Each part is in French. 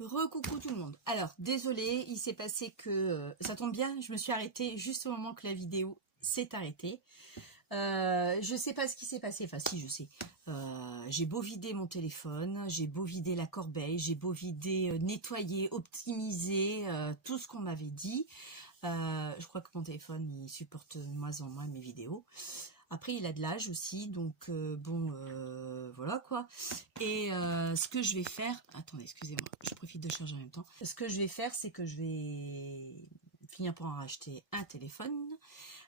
Recoucou tout le monde. Alors, désolé, il s'est passé que... ça tombe bien, je me suis arrêtée juste au moment que la vidéo s'est arrêtée. Je sais pas ce qui s'est passé, enfin si, je sais. J'ai beau vider mon téléphone, j'ai beau vider la corbeille, j'ai beau vider, nettoyer, optimiser, tout ce qu'on m'avait dit. Je crois que mon téléphone, il supporte de moins en moins mes vidéos. Après, il a de l'âge aussi, donc bon, voilà quoi. Et ce que je vais faire... Attendez, excusez-moi, je profite de charger en même temps. Ce que je vais faire, c'est que je vais finir par en racheter un téléphone.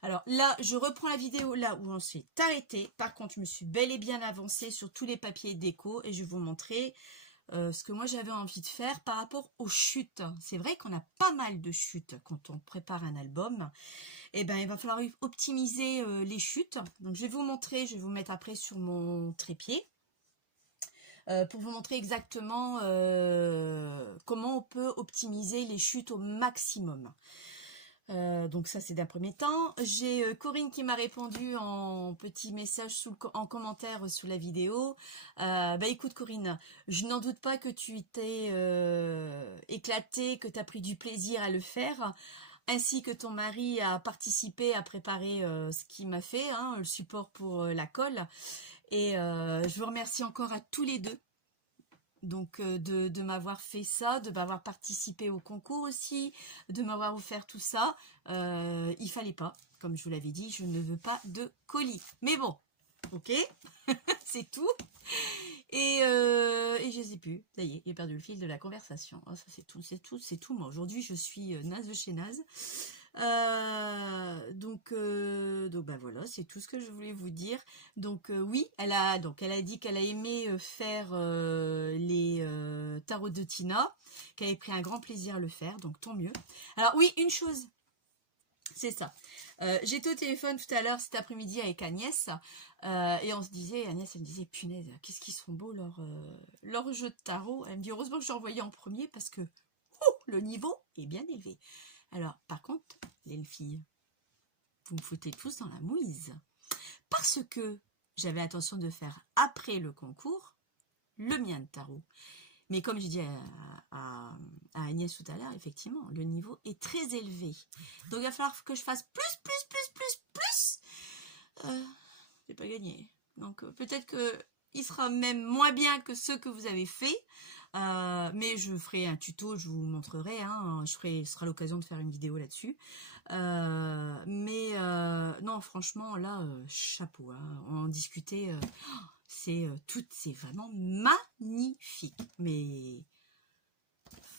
Alors là, je reprends la vidéo là où on s'est arrêté. Par contre, je me suis bel et bien avancée sur tous les papiers déco et je vais vous montrer ce que moi j'avais envie de faire par rapport aux chutes. C'est vrai qu'on a pas mal de chutes quand on prépare un album. Et ben il va falloir optimiser les chutes. Donc je vais vous montrer, je vais vous mettre après sur mon trépied. Pour vous montrer exactement comment on peut optimiser les chutes au maximum. Donc ça c'est d'un premier temps. J'ai Corinne qui m'a répondu en petit message en commentaire sous la vidéo. Bah écoute Corinne, je n'en doute pas que tu t'es éclatée, que tu as pris du plaisir à le faire, ainsi que ton mari a participé à préparer ce qu'il m'a fait, hein, le support pour la colle. Et je vous remercie encore à tous les deux. Donc de m'avoir fait ça, de m'avoir participé au concours aussi, de m'avoir offert tout ça. Il fallait pas, comme je vous l'avais dit, je ne veux pas de colis. Mais bon, ok, c'est tout. Et je sais plus, ça y est, j'ai perdu le fil de la conversation. Oh, ça c'est tout. Moi aujourd'hui je suis naze de chez naze. Donc bah voilà, c'est tout ce que je voulais vous dire. Donc oui, elle a dit qu'elle a aimé faire les tarots de Tina, qu'elle avait pris un grand plaisir à le faire, donc tant mieux. Alors oui, une chose, c'est ça. J'étais au téléphone tout à l'heure cet après-midi avec Agnès et on se disait, Agnès elle me disait punaise, qu'est-ce qu'ils sont beaux leurs jeux de tarot. Elle me dit heureusement que j'ai envoyé en premier parce que le niveau est bien élevé. Alors par contre, les filles, vous me foutez tous dans la mouise. Parce que j'avais l'intention de faire après le concours le mien de tarot. Mais comme je dis à Agnès tout à l'heure, effectivement, le niveau est très élevé. Donc il va falloir que je fasse plus. J'ai pas gagné. Donc peut-être que il sera même moins bien que ceux que vous avez fait. Mais je ferai un tuto, je vous montrerai. Hein, ce sera l'occasion de faire une vidéo là-dessus. Non, franchement, là, chapeau. Hein, on en discutait. C'est vraiment magnifique. Mais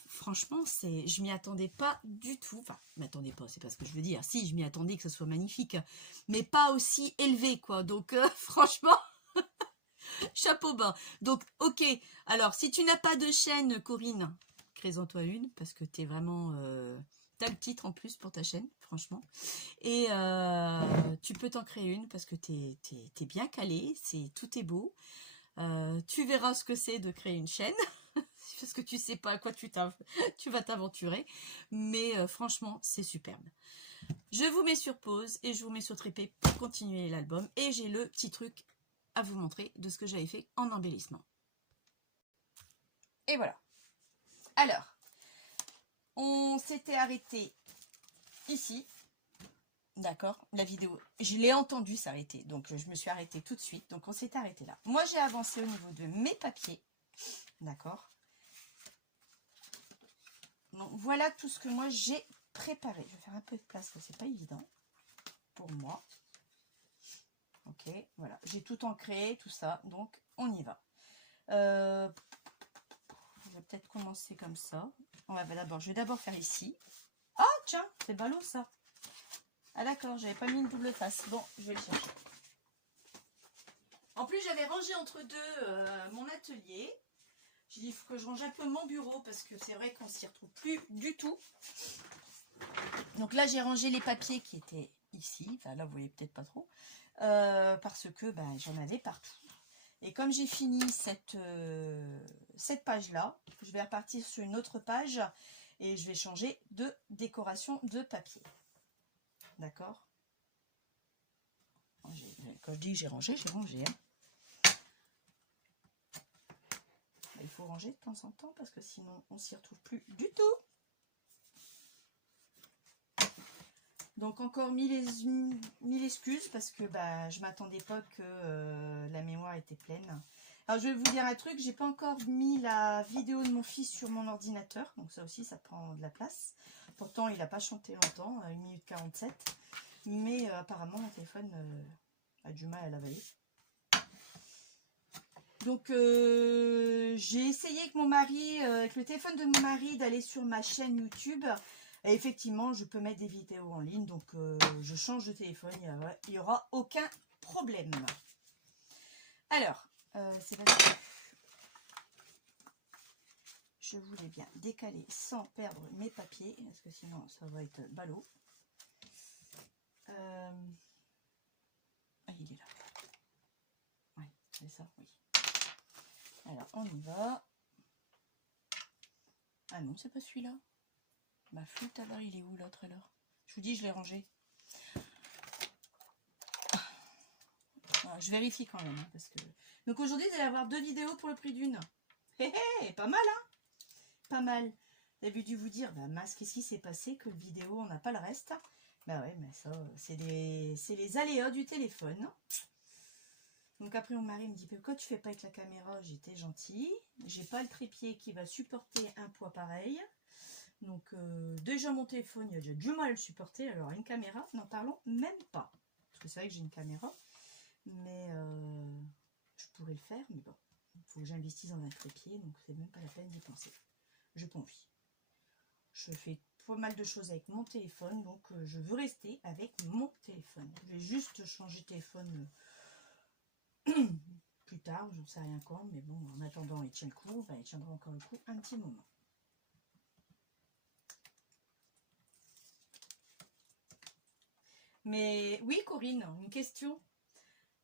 franchement, je m'y attendais pas du tout. Enfin, m'attendais pas, c'est pas ce que je veux dire. Si, je m'y attendais que ce soit magnifique, mais pas aussi élevé, quoi. Donc, franchement, chapeau bas. Donc, ok. Alors, si tu n'as pas de chaîne, Corinne, crée-en-toi une, parce que t'es vraiment... t'as le titre en plus pour ta chaîne, franchement. Et tu peux t'en créer une, parce que t'es bien calé, tout est beau. Tu verras ce que c'est de créer une chaîne. Parce que tu sais pas à quoi tu vas t'aventurer. Mais franchement, c'est superbe. Je vous mets sur pause et je vous mets sur trépied pour continuer l'album. Et j'ai le petit truc à vous montrer de ce que j'avais fait en embellissement. Et voilà. Alors, on s'était arrêté ici. D'accord, la vidéo, je l'ai entendu s'arrêter, donc je me suis arrêtée tout de suite. Donc on s'est arrêté là. Moi, j'ai avancé au niveau de mes papiers. D'accord. Donc voilà tout ce que moi j'ai préparé. Je vais faire un peu de place, c'est pas évident pour moi. Ok, voilà, j'ai tout ancré, tout ça, donc on y va. Je vais peut-être commencer comme ça. Je vais d'abord faire ici. Ah tiens, c'est ballot ça. Ah d'accord, j'avais pas mis une double face. Bon, je vais le chercher. En plus, j'avais rangé entre deux mon atelier. J'ai dit, il faut que je range un peu mon bureau parce que c'est vrai qu'on s'y retrouve plus du tout. Donc là, j'ai rangé les papiers qui étaient ici. Enfin, là, vous voyez peut-être pas trop. Parce que j'en avais partout. Et comme j'ai fini cette page-là, je vais repartir sur une autre page et je vais changer de décoration de papier. D'accord? Quand je dis que j'ai rangé, j'ai rangé. Hein. Il faut ranger de temps en temps parce que sinon on s'y retrouve plus du tout. Donc encore mille excuses parce que bah, je m'attendais pas que la mémoire était pleine. Alors je vais vous dire un truc, j'ai pas encore mis la vidéo de mon fils sur mon ordinateur, donc ça aussi ça prend de la place. Pourtant il n'a pas chanté longtemps, 1 minute 47, mais apparemment mon téléphone a du mal à l'avaler. Donc j'ai essayé avec mon mari, avec le téléphone de mon mari, d'aller sur ma chaîne YouTube. Et effectivement, je peux mettre des vidéos en ligne, donc je change de téléphone, il n'y aura aucun problème. Alors, c'est parce que je voulais bien décaler sans perdre mes papiers, parce que sinon ça va être ballot. Ah, il est là. Oui, c'est ça, oui. Alors, on y va. Ah non, c'est pas celui-là. Ma flûte, alors, il est où l'autre alors? Je vous dis, je l'ai rangé. Ah, je vérifie quand même, hein, parce que... Donc aujourd'hui, vous allez avoir 2 vidéos pour le prix d'une. Hé hé, pas mal, hein? Pas mal. Vous avez dû vous dire, bah mince, qu'est-ce qui s'est passé que le vidéo, on n'a pas le reste? Bah ouais, mais ça, c'est les aléas du téléphone. Donc après, mon mari me dit, pourquoi tu fais pas avec la caméra? J'étais gentille. J'ai pas le trépied qui va supporter un poids pareil. Donc déjà mon téléphone, il y a déjà du mal à le supporter. Alors une caméra, n'en parlons même pas. Parce que c'est vrai que j'ai une caméra. Mais je pourrais le faire. Mais bon, il faut que j'investisse dans un trépied. Donc c'est même pas la peine d'y penser. Je n'ai pas envie. Je fais pas mal de choses avec mon téléphone. Donc je veux rester avec mon téléphone. Je vais juste changer de téléphone plus tard. J'en sais rien quand. Mais bon, en attendant, il tient le coup. Ben, il tiendra encore le coup un petit moment. Mais oui, Corinne, une question.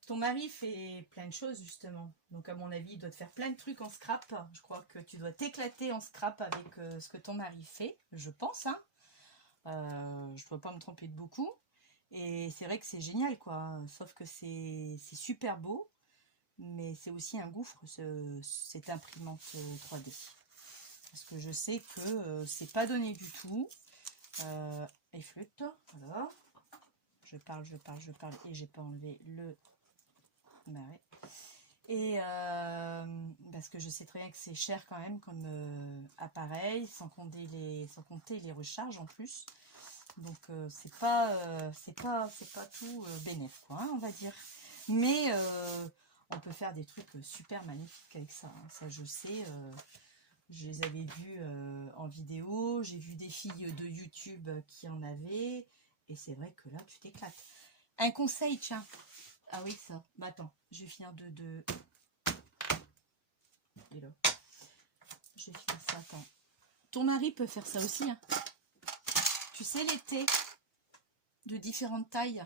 Ton mari fait plein de choses, justement. Donc, à mon avis, il doit te faire plein de trucs en scrap. Je crois que tu dois t'éclater en scrap avec ce que ton mari fait, je pense. Hein. Je ne dois pas me tromper de beaucoup. Et c'est vrai que c'est génial, quoi. Sauf que c'est super beau. Mais c'est aussi un gouffre, cette imprimante 3D. Parce que je sais que c'est pas donné du tout. Et flûte, voilà. Je parle, et j'ai pas enlevé le... Bah ouais. Et parce que je sais très bien que c'est cher quand même comme appareil, sans compter les recharges en plus. Donc c'est pas tout bénef, quoi, hein, on va dire. Mais on peut faire des trucs super magnifiques avec ça. Hein. Ça je sais. Je les avais vus en vidéo. J'ai vu des filles de YouTube qui en avaient. Et c'est vrai que là, tu t'éclates. Un conseil, tiens. Ah oui, ça. Bah attends, je vais finir de... Et là. Je vais finir ça, attends. Ton mari peut faire ça aussi. Hein. Tu sais, les thés de différentes tailles,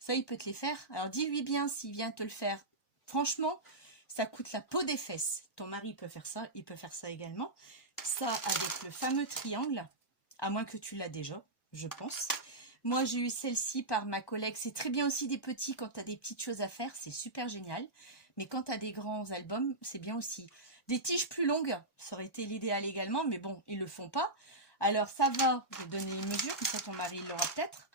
ça, il peut te les faire. Alors, dis-lui bien s'il vient te le faire. Franchement, ça coûte la peau des fesses. Ton mari peut faire ça, il peut faire ça également. Ça, avec le fameux triangle, à moins que tu l'as déjà, je pense. Moi, j'ai eu celle-ci par ma collègue. C'est très bien aussi des petits quand tu as des petites choses à faire. C'est super génial. Mais quand tu as des grands albums, c'est bien aussi. Des tiges plus longues, ça aurait été l'idéal également. Mais bon, ils ne le font pas. Alors, ça va te donner les mesures. Comme ça, ton mari, il l'aura peut-être.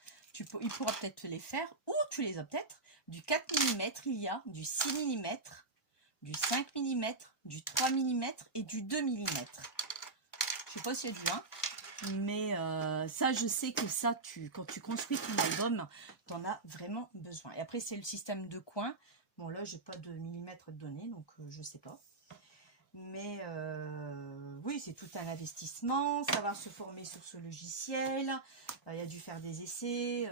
Il pourra peut-être te les faire. Ou tu les as peut-être. Du 4 mm, il y a du 6 mm, du 5 mm, du 3 mm et du 2 mm. Je sais pas s'il y a du 1. Mais ça, je sais que ça, quand tu construis ton album, tu en as vraiment besoin. Et après, c'est le système de coin. Bon, là, j'ai pas de millimètres de données, donc je sais pas. Mais oui, c'est tout un investissement. Savoir se former sur ce logiciel. Il y a dû faire des essais.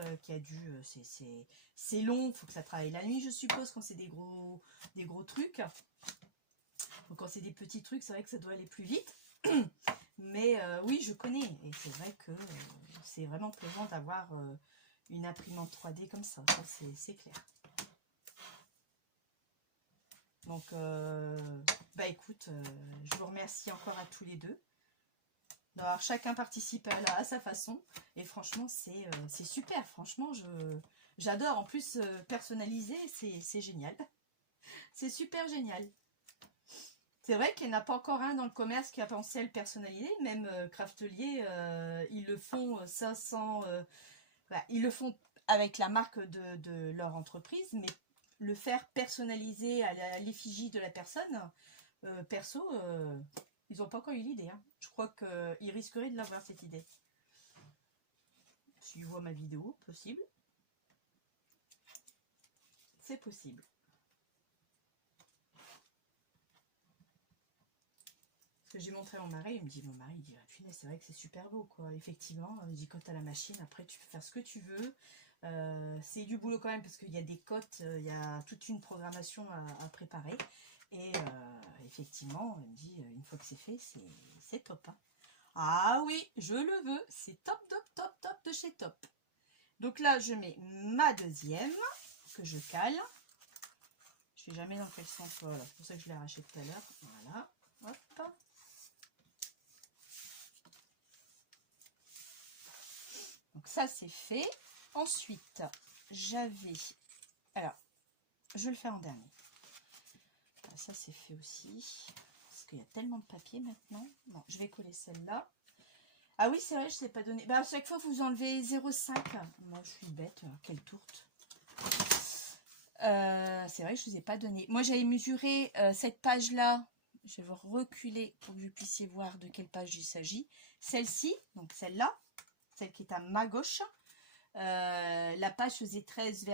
C'est long. Il faut que ça travaille la nuit, je suppose, quand c'est des gros trucs. Donc, quand c'est des petits trucs, c'est vrai que ça doit aller plus vite. Mais oui, je connais. Et c'est vrai que c'est vraiment plaisant d'avoir une imprimante 3D comme ça. Ça, c'est clair. Donc, bah écoute, je vous remercie encore à tous les deux. d'avoir chacun participé à sa façon. Et franchement, c'est super. Franchement, j'adore. En plus, personnalisé, c'est génial. C'est super génial. C'est vrai qu'il n'y en a pas encore un dans le commerce qui a pensé à le personnaliser. Même Craftelier, ils le font ils le font avec la marque de leur entreprise, mais le faire personnaliser à l'effigie de la personne, perso, ils n'ont pas encore eu l'idée. Hein. Je crois qu'ils risqueraient de l'avoir, cette idée. Si tu vois ma vidéo, possible. C'est possible. J'ai montré à mon mari, il me dit, ah, punaise, c'est vrai que c'est super beau, quoi. Effectivement, il dit, quand tu as la machine, après, tu peux faire ce que tu veux. C'est du boulot quand même, parce qu'il y a des cotes, il y a toute une programmation à préparer. Et effectivement, il me dit, une fois que c'est fait, c'est top. Hein. Ah oui, je le veux. C'est top, top, top, top de chez top. Donc là, je mets ma deuxième, que je cale. Je ne sais jamais dans quel sens, voilà, c'est pour ça que je l'ai arraché tout à l'heure. Voilà, hop. Donc ça, c'est fait. Ensuite, j'avais... Alors, je vais le faire en dernier. Ça, c'est fait aussi. Parce qu'il y a tellement de papier maintenant. Bon, je vais coller celle-là. Ah oui, c'est vrai, je ne sais pas donner. Bah, à chaque fois, vous enlevez 0,5. Moi, je suis bête. Quelle tourte. C'est vrai que je ne vous ai pas donné. Moi, j'avais mesuré cette page-là. Je vais vous reculer pour que vous puissiez voir de quelle page il s'agit. Celle-ci, donc celle-là. Celle qui est à ma gauche. La page faisait 13,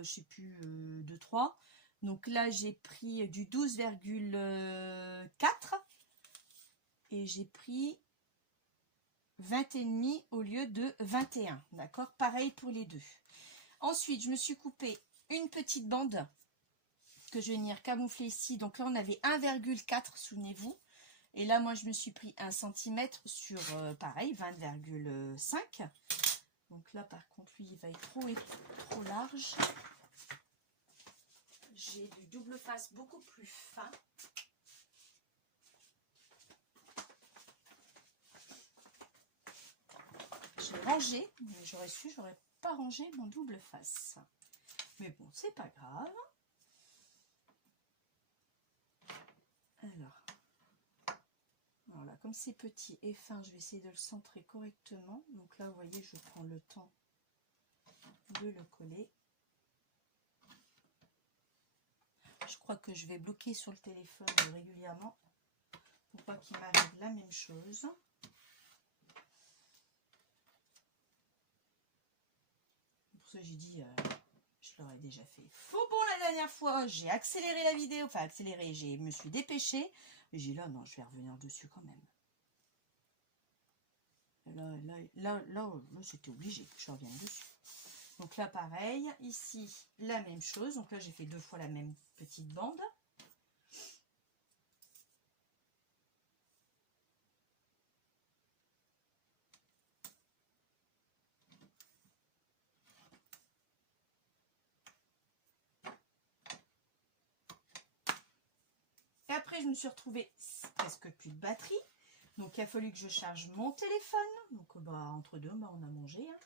je sais plus, 2,3. Donc là, j'ai pris du 12,4 et j'ai pris 20,5 au lieu de 21. D'accord? Pareil pour les deux. Ensuite, je me suis coupé une petite bande que je vais venir camoufler ici. Donc là, on avait 1,4, souvenez-vous. Et là, moi, je me suis pris 1 cm sur, pareil, 20,5. Donc là, par contre, lui, il va être trop large. J'ai du double face beaucoup plus fin. J'ai rangé, mais j'aurais su, j'aurais pas rangé mon double face. Mais bon, c'est pas grave. Alors, voilà, comme c'est petit et fin, je vais essayer de le centrer correctement. Donc là, vous voyez, je prends le temps de le coller. Je crois que je vais bloquer sur le téléphone régulièrement pour pas qu'il m'arrive la même chose. Pour ça, j'ai dit, je l'aurais déjà fait. Faux bon la dernière fois, j'ai accéléré la vidéo, enfin accéléré, je me suis dépêchée. Et j'ai dit là, non, je vais revenir dessus quand même. Là, c'était obligé que je revienne dessus. Donc là, pareil, ici, la même chose. Donc là, j'ai fait 2 fois la même petite bande. Et après, je me suis retrouvée presque plus de batterie. Donc, il a fallu que je charge mon téléphone. Donc, entre deux, on a mangé. Hein.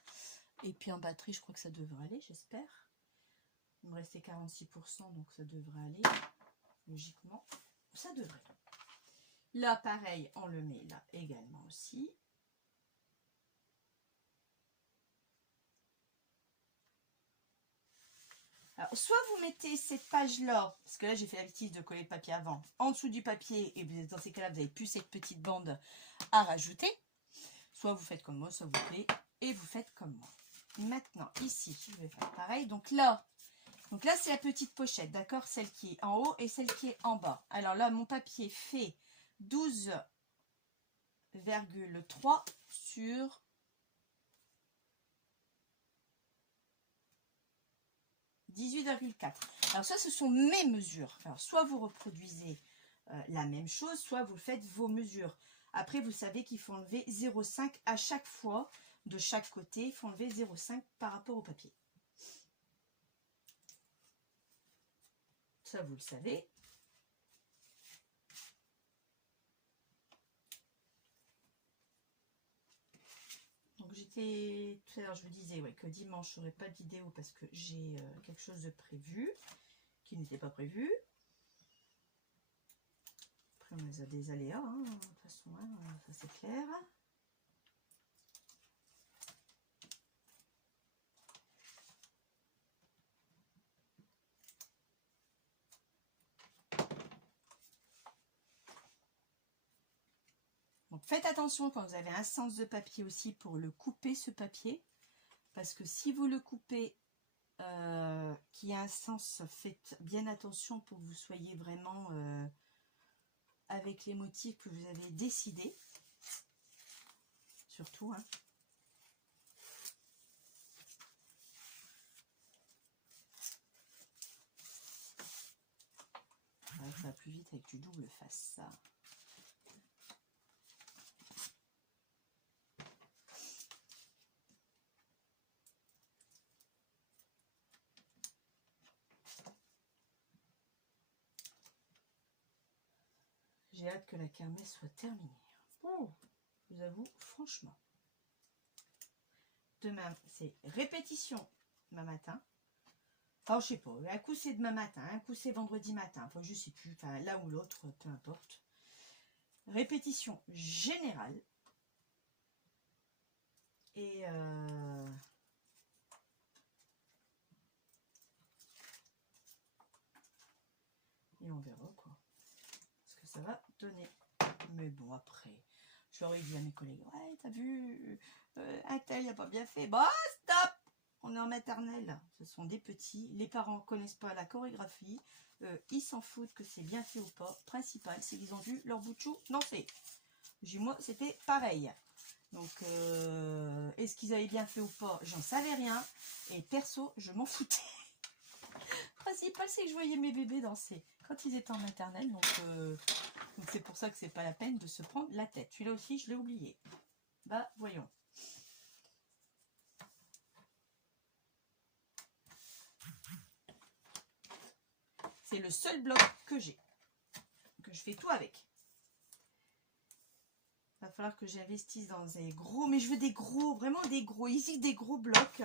Et puis, en batterie, je crois que ça devrait aller, j'espère. Il me restait 46%, donc ça devrait aller. Logiquement, ça devrait. Là, pareil, on le met là également aussi. Alors, soit vous mettez cette page-là, parce que là, j'ai fait la bêtise de coller le papier avant, en dessous du papier, et dans ces cas-là, vous n'avez plus cette petite bande à rajouter. Soit vous faites comme moi, soit vous plaît, et vous faites comme moi. Maintenant, ici, je vais faire pareil. Donc là, c'est la petite pochette, d'accord? Celle qui est en haut et celle qui est en bas. Alors là, mon papier fait 12,3 sur 18,4. Alors ça, ce sont mes mesures. Alors, soit vous reproduisez la même chose, soit vous faites vos mesures. Après, vous savez qu'il faut enlever 0,5 à chaque fois. De chaque côté, il faut enlever 0,5 par rapport au papier. Ça, vous le savez. Donc, j'étais... Tout à l'heure, je vous disais que dimanche, je n'aurai pas de vidéo parce que j'ai quelque chose de prévu qui n'était pas prévu. comme elles ont des aléas, hein, de toute façon, hein, ça c'est clair. Donc faites attention quand vous avez un sens de papier aussi pour le couper, ce papier. Parce que si vous le coupez, qui a un sens, faites bien attention pour que vous soyez vraiment avec les motifs que vous avez décidé. Surtout, hein. Ouais, ça va plus vite avec du double face, ça. J'ai hâte que la kermesse soit terminée. Oh, je vous avoue, franchement. Demain, c'est répétition demain matin. Enfin, je sais pas. Un coup, c'est demain matin. Un coup, c'est vendredi matin. Enfin, je sais plus. Enfin, l'un ou l'autre, peu importe. Répétition générale. Et on verra, quoi. Ce que ça va donner. Mais bon, après, j'aurais dit à mes collègues, ouais, t'as vu, un tel, il a pas bien fait. Bah, stop! On est en maternelle. Ce sont des petits. Les parents connaissent pas la chorégraphie. Ils s'en foutent que c'est bien fait ou pas. Principal, c'est qu'ils ont vu leur bout de chou danser. J'ai moi, c'était pareil. Donc, est-ce qu'ils avaient bien fait ou pas? J'en savais rien. Et perso, je m'en foutais. Principal, c'est que je voyais mes bébés danser quand ils étaient en maternelle. Donc c'est pour ça que c'est pas la peine de se prendre la tête. Celui-là aussi, je l'ai oublié. Bah, voyons. C'est le seul bloc que j'ai. Que je fais tout avec. Va falloir que j'investisse dans des gros, mais je veux des gros, vraiment des gros, ici des gros blocs.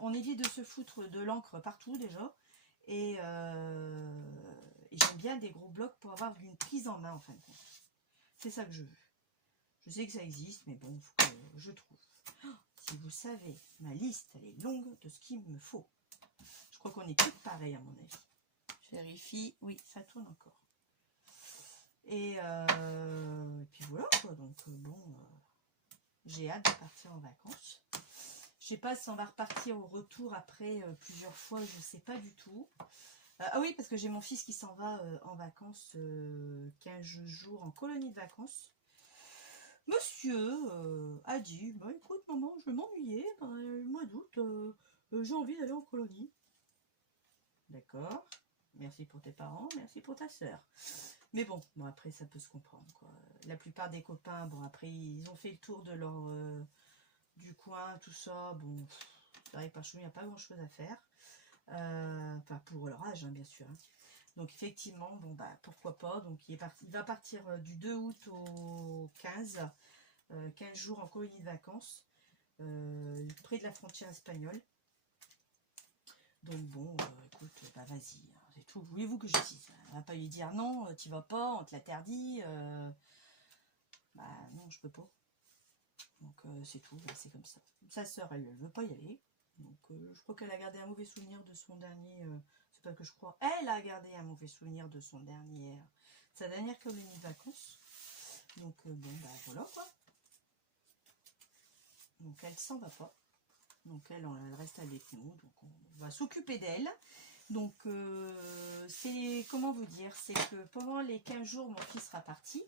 On évite de se foutre de l'encre partout déjà. Et j'aime bien des gros blocs pour avoir une prise en main en fin de compte. C'est ça que je veux. Je sais que ça existe, mais bon, il faut que je trouve. Oh, si vous savez, ma liste, elle est longue de ce qu'il me faut. Je crois qu'on est toutes pareilles à mon avis. Je vérifie. Oui, ça tourne encore. Et puis voilà, quoi. Donc bon, j'ai hâte de partir en vacances. Je sais pas si on va repartir au retour après plusieurs fois, je sais pas du tout. Ah oui, parce que j'ai mon fils qui s'en va en vacances 15 jours en colonie de vacances. Monsieur a dit, bah, écoute maman, je vais m'ennuyer pendant le mois d'août, j'ai envie d'aller en colonie. D'accord, merci pour tes parents, merci pour ta soeur. Mais bon, après ça peut se comprendre, quoi. La plupart des copains, bon après ils ont fait le tour de leur du coin, tout ça, bon, c'est vrai que par chez nous il n'y a pas grand chose à faire. Enfin pour leur âge, hein, bien sûr. Hein. Donc effectivement, bon bah pourquoi pas. Donc il va partir du 2 août au 15, 15 jours en colonie de vacances, près de la frontière espagnole. Donc bon, écoute, bah vas-y, hein, c'est tout. Voulez-vous que je dise? On va pas lui dire non, tu vas pas, on te l'interdit. Bah non, je peux pas. Donc c'est tout, bah, c'est comme ça. Sa sœur, elle ne veut pas y aller. Donc je crois qu'elle a gardé un mauvais souvenir de son dernier... c'est pas que je crois. Elle a gardé un mauvais souvenir de sa dernière colonie de vacances. Donc bon, bah voilà quoi. Donc elle s'en va pas. Donc elle reste avec nous. Donc on va s'occuper d'elle. Donc c'est, comment vous dire, c'est que pendant les 15 jours, mon fils sera parti.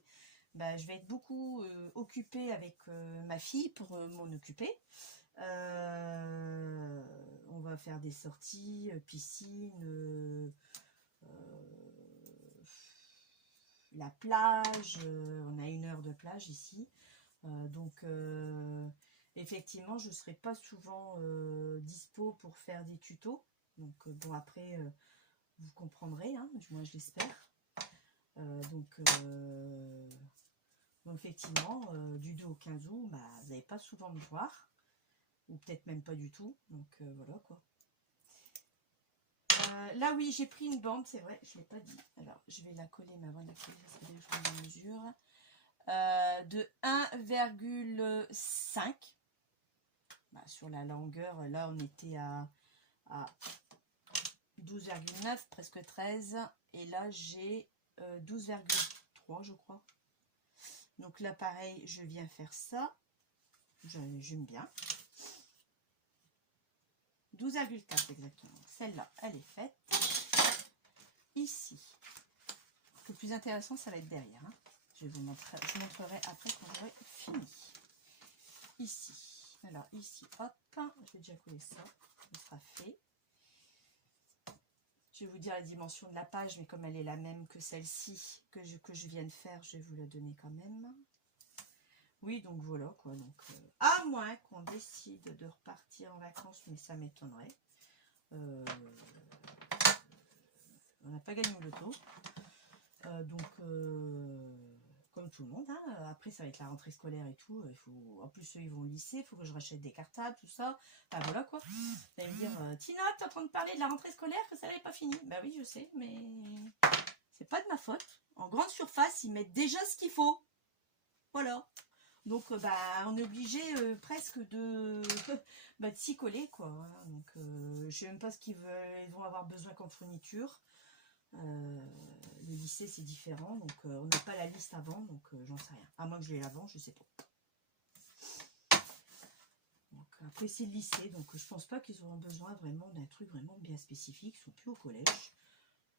Bah, je vais être beaucoup occupée avec ma fille pour m'en occuper. On va faire des sorties, piscine, la plage. On a 1 heure de plage ici. Donc effectivement, je ne serai pas souvent dispo pour faire des tutos. Donc bon, après, vous comprendrez, hein, moi je l'espère. Donc effectivement, du 2 au 15 août, bah, vous n'allez pas souvent me voir. Ou peut-être même pas du tout. Donc voilà quoi. Là, oui, j'ai pris une bande, c'est vrai, je ne l'ai pas dit. Alors, je vais la coller, mais avant de la coller, ça veut dire que je prends la mesure. De 1,5. Bah, sur la longueur, là, on était à 12,9, presque 13. Et là, j'ai 12,3, je crois. Donc là, pareil, je viens faire ça. J'aime bien. 12,4 exactement. Celle-là, elle est faite. Ici. Le plus intéressant, ça va être derrière. Hein. Je montrerai après quand j'aurai fini. Ici. Alors ici, hop. Je vais déjà coller ça. Ça sera fait. Je vais vous dire la dimension de la page, mais comme elle est la même que celle-ci que je viens de faire, je vais vous la donner quand même. Oui, donc voilà quoi. Donc, à moins qu'on décide de repartir en vacances, mais ça m'étonnerait. On n'a pas gagné au loto. Comme tout le monde, hein, après ça va être la rentrée scolaire et tout. En plus, eux, ils vont au lycée, il faut que je rachète des cartables, tout ça. Enfin voilà quoi. Vous allez me dire, Tina, tu es en train de parler de la rentrée scolaire, que ça n'est pas fini. Bah oui, je sais, mais c'est pas de ma faute. En grande surface, ils mettent déjà ce qu'il faut. Voilà. Donc, on est obligé presque de s'y coller, quoi. Hein. Donc, je sais même pas ce qu'ils veulent, ils vont avoir besoin comme fourniture. Le lycée, c'est différent. Donc, on n'a pas la liste avant, donc j'en sais rien. À moins que je l'ai avant, je sais pas. Donc, après, c'est le lycée, donc je pense pas qu'ils auront besoin vraiment d'un truc vraiment bien spécifique. Ils sont plus au collège.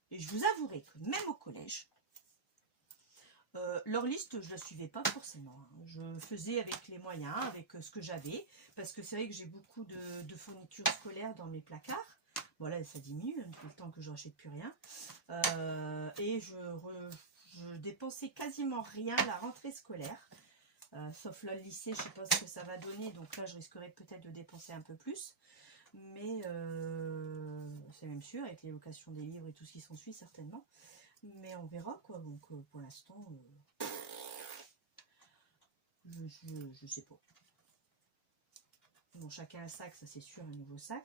Et je vous avouerai que même au collège, leur liste, je la suivais pas forcément. Hein. Je faisais avec les moyens, avec ce que j'avais, parce que c'est vrai que j'ai beaucoup de fournitures scolaires dans mes placards. Voilà, ça diminue depuis le temps que je n'achète plus rien. Et je dépensais quasiment rien à la rentrée scolaire. Sauf là, le lycée, je ne sais pas ce que ça va donner. Donc là, je risquerais peut-être de dépenser un peu plus. Mais c'est même sûr, avec les locations des livres et tout ce qui s'ensuit, certainement. Mais on verra quoi. Donc pour l'instant, je sais pas. Bon, chacun un sac, ça c'est sûr, un nouveau sac.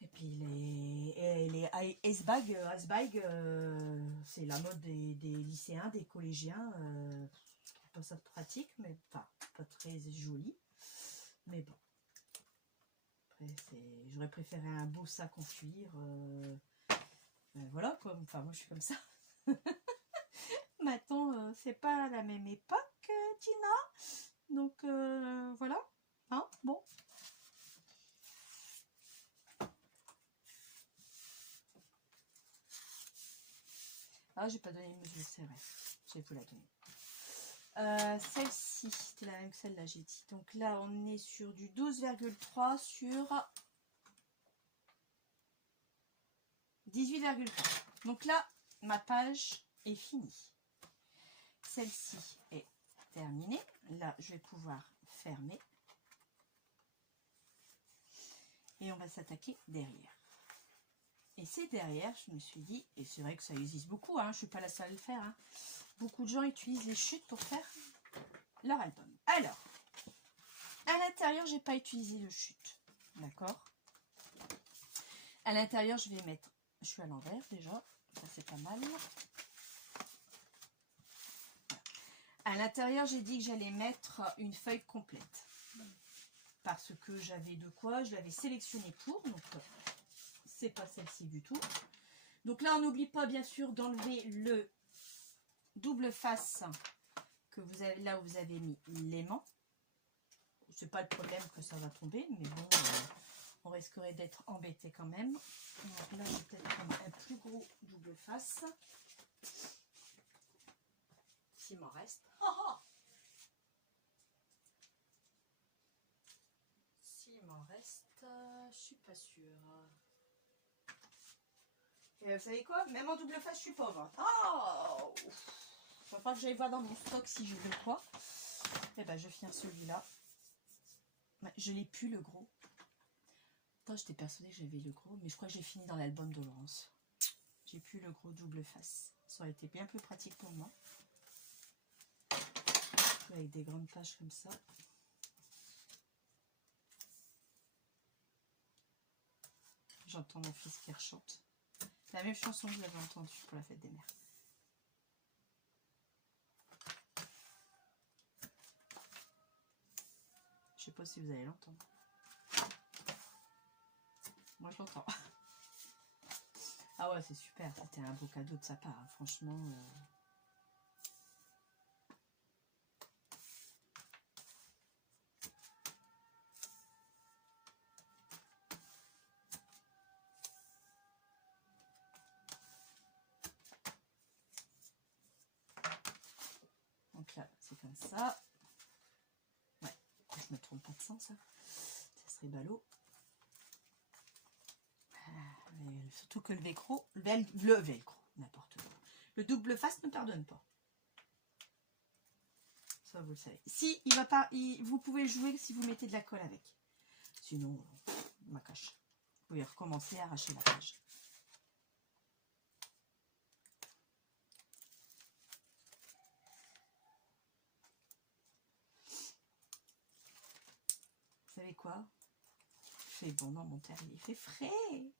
Et puis les ice-bag, c'est la mode des lycéens, des collégiens. Pas ça de pratique, mais pas très joli. Mais bon. Après, j'aurais préféré un beau sac en cuir. Voilà, quoi. Enfin, moi, je suis comme ça. Maintenant, c'est pas la même époque, Tina. Donc, voilà. Hein, bon. Ah, j'ai pas donné une mesure, c'est vrai. Je vais vous la donner. Celle-ci, c'était la même que celle-là, j'ai dit. Donc là, on est sur du 12,3 sur 18,3. Donc là, ma page est finie. Celle-ci est terminée. Là, je vais pouvoir fermer. Et on va s'attaquer derrière. Et c'est derrière, je me suis dit, et c'est vrai que ça existe beaucoup, hein, je ne suis pas la seule à le faire. Hein. Beaucoup de gens utilisent les chutes pour faire leur album. Alors, à l'intérieur, j'ai pas utilisé le chute. D'accord. À l'intérieur, je vais mettre, je suis à l'envers déjà, ça c'est pas mal. À l'intérieur, j'ai dit que j'allais mettre une feuille complète. Parce que j'avais de quoi, je l'avais sélectionné pour, donc c'est pas celle-ci du tout. Donc là, on n'oublie pas bien sûr d'enlever le double face que vous avez là où vous avez mis l'aimant. C'est pas le problème que ça va tomber, mais bon, on risquerait d'être embêté quand même. Donc là, je vais peut-être prendre un plus gros double face. S'il m'en reste. S'il m'en reste, je suis pas sûre. Et vous savez quoi? Même en double face, je suis pauvre. Oh! Faut pas que j'aille voir dans mon stock si je veux quoi. Et ben, je viens celui-là. Je l'ai plus le gros. J'étais persuadée que j'avais le gros, mais je crois que j'ai fini dans l'album de Laurence. J'ai plus le gros double face. Ça aurait été bien plus pratique pour moi. Avec des grandes pages comme ça. J'entends mon fils qui rechante. La même chanson que je l'avais entendue pour la fête des mères. Je sais pas si vous allez l'entendre. Moi je l'entends. Ah ouais, c'est super. C'était un beau cadeau de sa part. Hein. Franchement. Donc là, c'est comme ça. Ouais, je me trompe pas de sens, ça. Ça serait ballot. Mais surtout que le velcro, n'importe quoi. Le double face ne pardonne pas. Ça, vous le savez. Si, il va pas, vous pouvez jouer si vous mettez de la colle avec. Sinon, ma cache. Vous pouvez recommencer à arracher la page. Vous savez quoi? Il fait bon dans mon terrier. Il fait frais.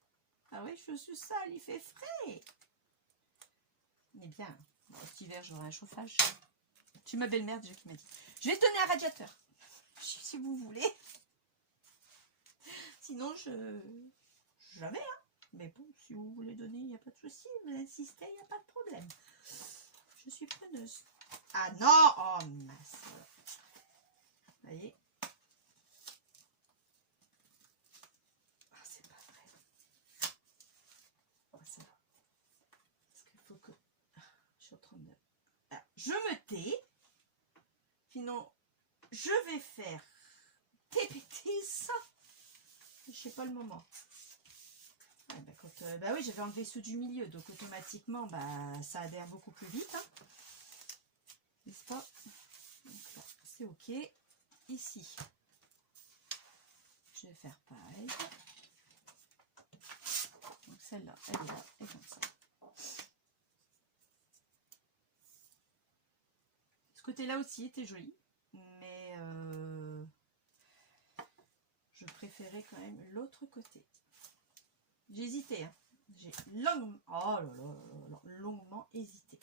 Ah oui, je suis sale, il fait frais. Mais bien. Bon, cet hiver, j'aurai un chauffage. C'est ma belle-mère déjà qui m'a dit. Je vais te donner un radiateur. Si vous voulez. Sinon, jamais, hein. Mais bon, si vous voulez donner, il n'y a pas de souci. Vous insistez, il n'y a pas de problème. Je suis preneuse. Ah non! Oh, mince. Vous voyez? Ah, c'est pas vrai. Oh, ça va. Parce qu'il faut que... Je suis en train de... Alors, je me tais. Sinon, je vais faire TPT ça. Je sais pas le moment. Ah, bah, quand, bah oui, j'avais enlevé ceux du milieu, donc automatiquement, bah, ça adhère beaucoup plus vite. Hein. N'est-ce pas? Donc là, c'est ok. Ici, je vais faire pareil. Donc celle-là, elle est là, et comme ça. Ce côté-là aussi était joli, mais je préférais quand même l'autre côté. J'ai hésité, hein. J'ai longuement, oh là là, longuement hésité.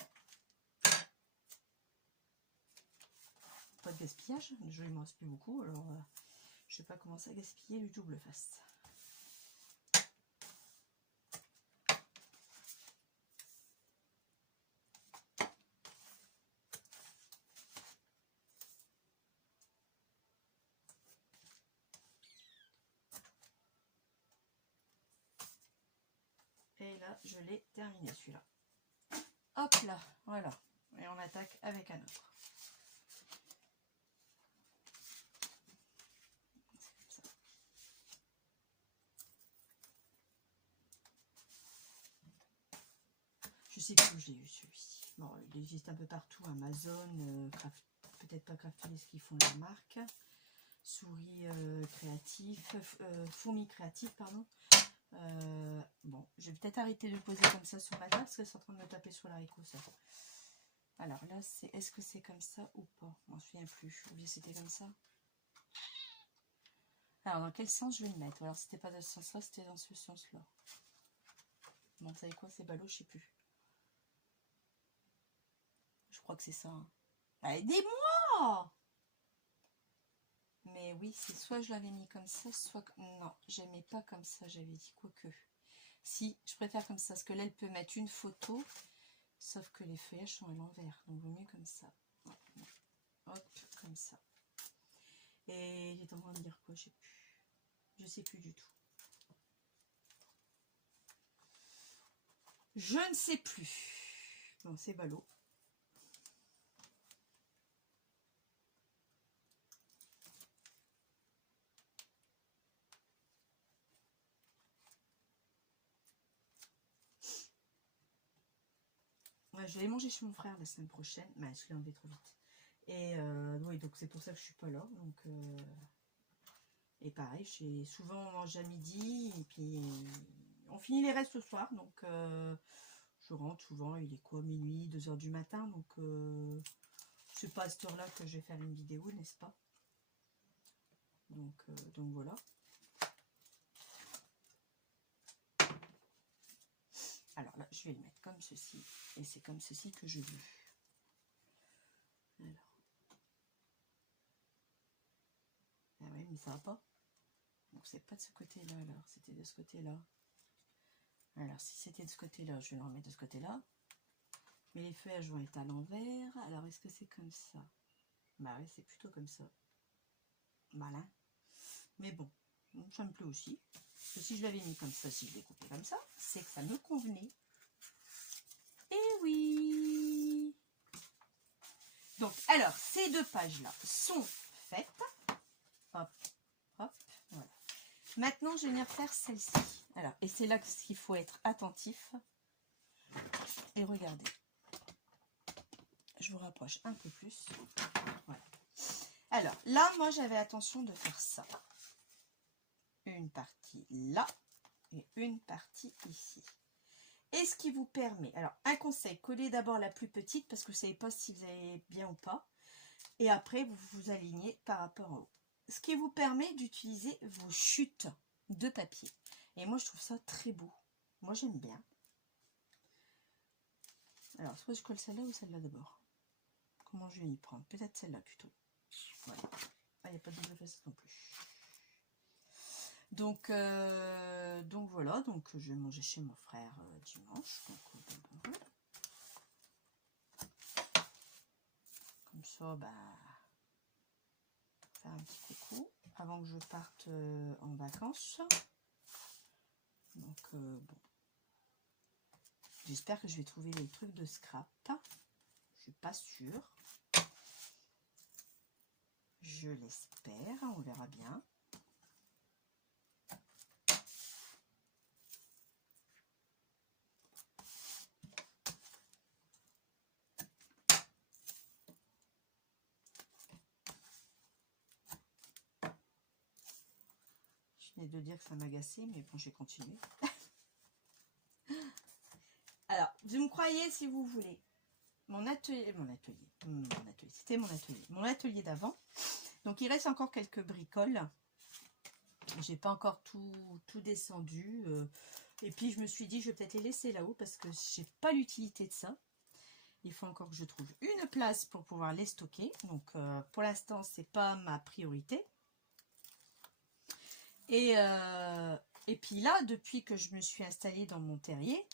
Pas de gaspillage, déjà il ne me reste plus beaucoup, alors je vais pas commencer à gaspiller du double face. Et là, je l'ai terminé celui-là. Hop là, voilà. Et on attaque avec un autre. Je sais plus où je l'ai eu celui-ci. Bon, il existe un peu partout, Amazon, peut-être pas Craftlist qui font la marque. Souris créatif, fourmis créatives, pardon. Bon, je vais peut-être arrêter de le poser comme ça sur ma table parce que c'est en train de me taper sur l'haricot ça. Alors là, c'est est-ce que c'est comme ça ou pas? Je m'en souviens plus. Ou bien c'était comme ça. Alors dans quel sens je vais le mettre? Alors c'était pas dans ce sens-là, c'était dans ce sens-là. Bon, vous savez quoi, c'est ballot, je sais plus. Je crois que c'est ça. Hein. Aidez-moi! Mais oui, c'est soit je l'avais mis comme ça, soit... Non, j'aimais pas comme ça, j'avais dit quoique. Si, je préfère comme ça, parce que là, elle peut mettre une photo, sauf que les feuillages sont à l'envers, donc vaut mieux comme ça. Hop, comme ça. Et j'étais en train de dire quoi, je sais plus. Je sais plus du tout. Je ne sais plus. Bon, c'est ballot. Ouais, je vais aller manger chez mon frère la semaine prochaine. Mais je l'ai enlevé trop vite. Et oui, donc c'est pour ça que je suis pas là. Donc, et pareil, souvent on mange à midi. Et puis on finit les restes ce soir. Donc je rentre souvent, il est quoi, minuit, 2 h du matin. Donc c'est pas à cette heure-là que je vais faire une vidéo, n'est-ce pas? Donc voilà. Alors là, je vais le mettre comme ceci. Et c'est comme ceci que je veux. Alors. Ah oui, mais ça va pas. Donc c'est pas de ce côté-là, alors. C'était de ce côté-là. Alors, si c'était de ce côté-là, je vais le remettre de ce côté-là. Mais les feuillages vont être à l'envers. Alors, est-ce que c'est comme ça? Bah oui, c'est plutôt comme ça. Malin. Mais bon, ça me plaît aussi. Parce que si je l'avais mis comme ça, si je l'ai coupé comme ça, c'est que ça me convenait. Et oui! Donc, alors, ces deux pages-là sont faites. Hop, hop, voilà. Maintenant, je vais venir faire celle-ci. Alors, et c'est là qu'il faut être attentif. Et regardez. Je vous rapproche un peu plus. Voilà. Alors, là, moi, j'avais attention de faire ça. Une partie là et une partie ici. Et ce qui vous permet, alors un conseil, collez d'abord la plus petite parce que vous ne savez pas si vous avez bien ou pas. Et après, vous vous alignez par rapport au haut. Ce qui vous permet d'utiliser vos chutes de papier. Et moi, je trouve ça très beau. Moi, j'aime bien. Alors, soit je colle celle-là ou celle-là d'abord. Comment je vais y prendre? Peut-être celle-là plutôt. Voilà. Ah, il n'y a pas de double facette non plus. Donc voilà, donc je vais manger chez mon frère dimanche. Donc, comme ça, bah, faire un petit coucou avant que je parte en vacances. Donc bon, j'espère que je vais trouver les trucs de scrap. Je suis pas sûre. Je l'espère, on verra bien. Je venais de dire que ça m'agaçait, mais bon, j'ai continué. Alors, vous me croyez si vous voulez. Mon atelier, c'était mon atelier d'avant. Donc, il reste encore quelques bricoles. J'ai pas encore tout descendu. Et puis, je me suis dit, je vais peut-être les laisser là-haut parce que j'ai pas l'utilité de ça. Il faut encore que je trouve une place pour pouvoir les stocker. Donc, pour l'instant, c'est pas ma priorité. Et puis là, depuis que je me suis installée dans mon terrier,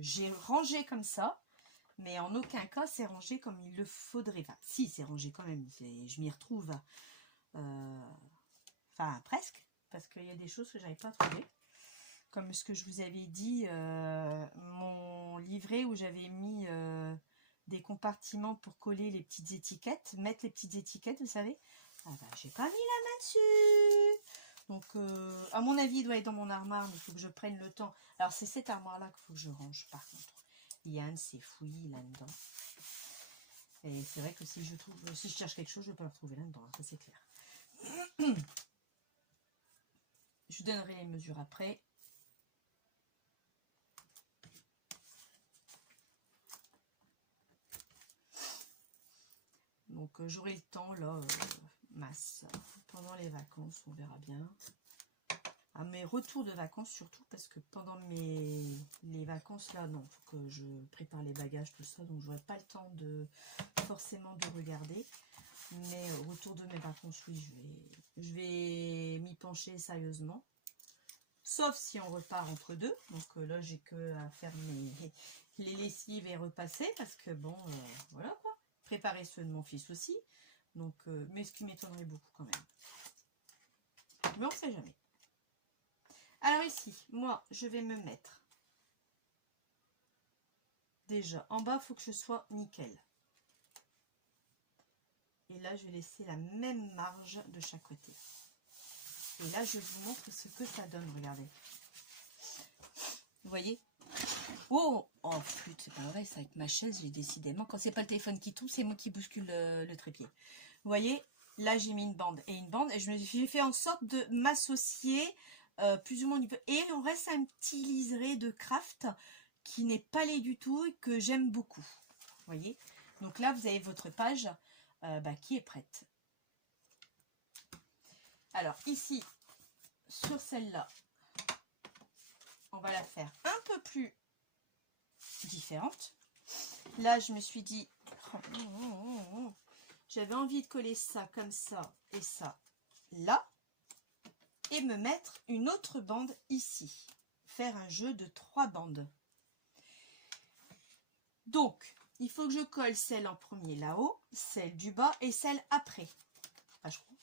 j'ai rangé comme ça, mais en aucun cas c'est rangé comme il le faudrait. Enfin, si, c'est rangé quand même, je m'y retrouve. Enfin, presque, parce qu'il y a des choses que j'arrive pas à trouver. Comme ce que je vous avais dit, mon livret où j'avais mis des compartiments pour coller les petites étiquettes, mettre les petites étiquettes, vous savez. Ah bah, j'ai pas mis la main dessus. Donc, à mon avis, il doit être dans mon armoire, mais il faut que je prenne le temps. Alors, c'est cette armoire-là qu'il faut que je range, par contre. Il y a un de ces fouillis là-dedans. Et c'est vrai que si je cherche quelque chose, je vais pas le retrouver là-dedans, hein, ça c'est clair. Je vous donnerai les mesures après. Donc, j'aurai le temps, là, masse. Pendant les vacances, on verra bien. À mes retours de vacances surtout, parce que pendant les vacances là, non, il faut que je prépare les bagages, tout ça, donc j'aurai pas le temps forcément de regarder. Mais au retour de mes vacances, oui, je vais m'y pencher sérieusement. Sauf si on repart entre deux. Donc là, j'ai que à faire les lessives et repasser, parce que bon, voilà quoi. Préparer ceux de mon fils aussi. Donc, mais ce qui m'étonnerait beaucoup quand même. Mais on ne sait jamais. Alors ici, moi, je vais me mettre. Déjà, en bas, il faut que je sois nickel. Et là, je vais laisser la même marge de chaque côté. Et là, je vous montre ce que ça donne, regardez. Vous voyez? Oh, oh flûte, c'est pas vrai, ça avec ma chaise, j'ai décidément, quand c'est pas le téléphone qui tombe, c'est moi qui bouscule le trépied. Vous voyez? Là, j'ai mis une bande et une bande, et j'ai fait en sorte de m'associer plus ou moins du peu. Et il en reste un petit liseré de craft qui n'est pas laid du tout et que j'aime beaucoup. Vous voyez? Donc là, vous avez votre page qui est prête. Alors ici, sur celle-là, on va la faire un peu plus différente. Là, je me suis dit, j'avais envie de coller ça comme ça et ça là. Et me mettre une autre bande ici. Faire un jeu de 3 bandes. Donc, il faut que je colle celle en premier là-haut, celle du bas et celle après. Enfin, je crois.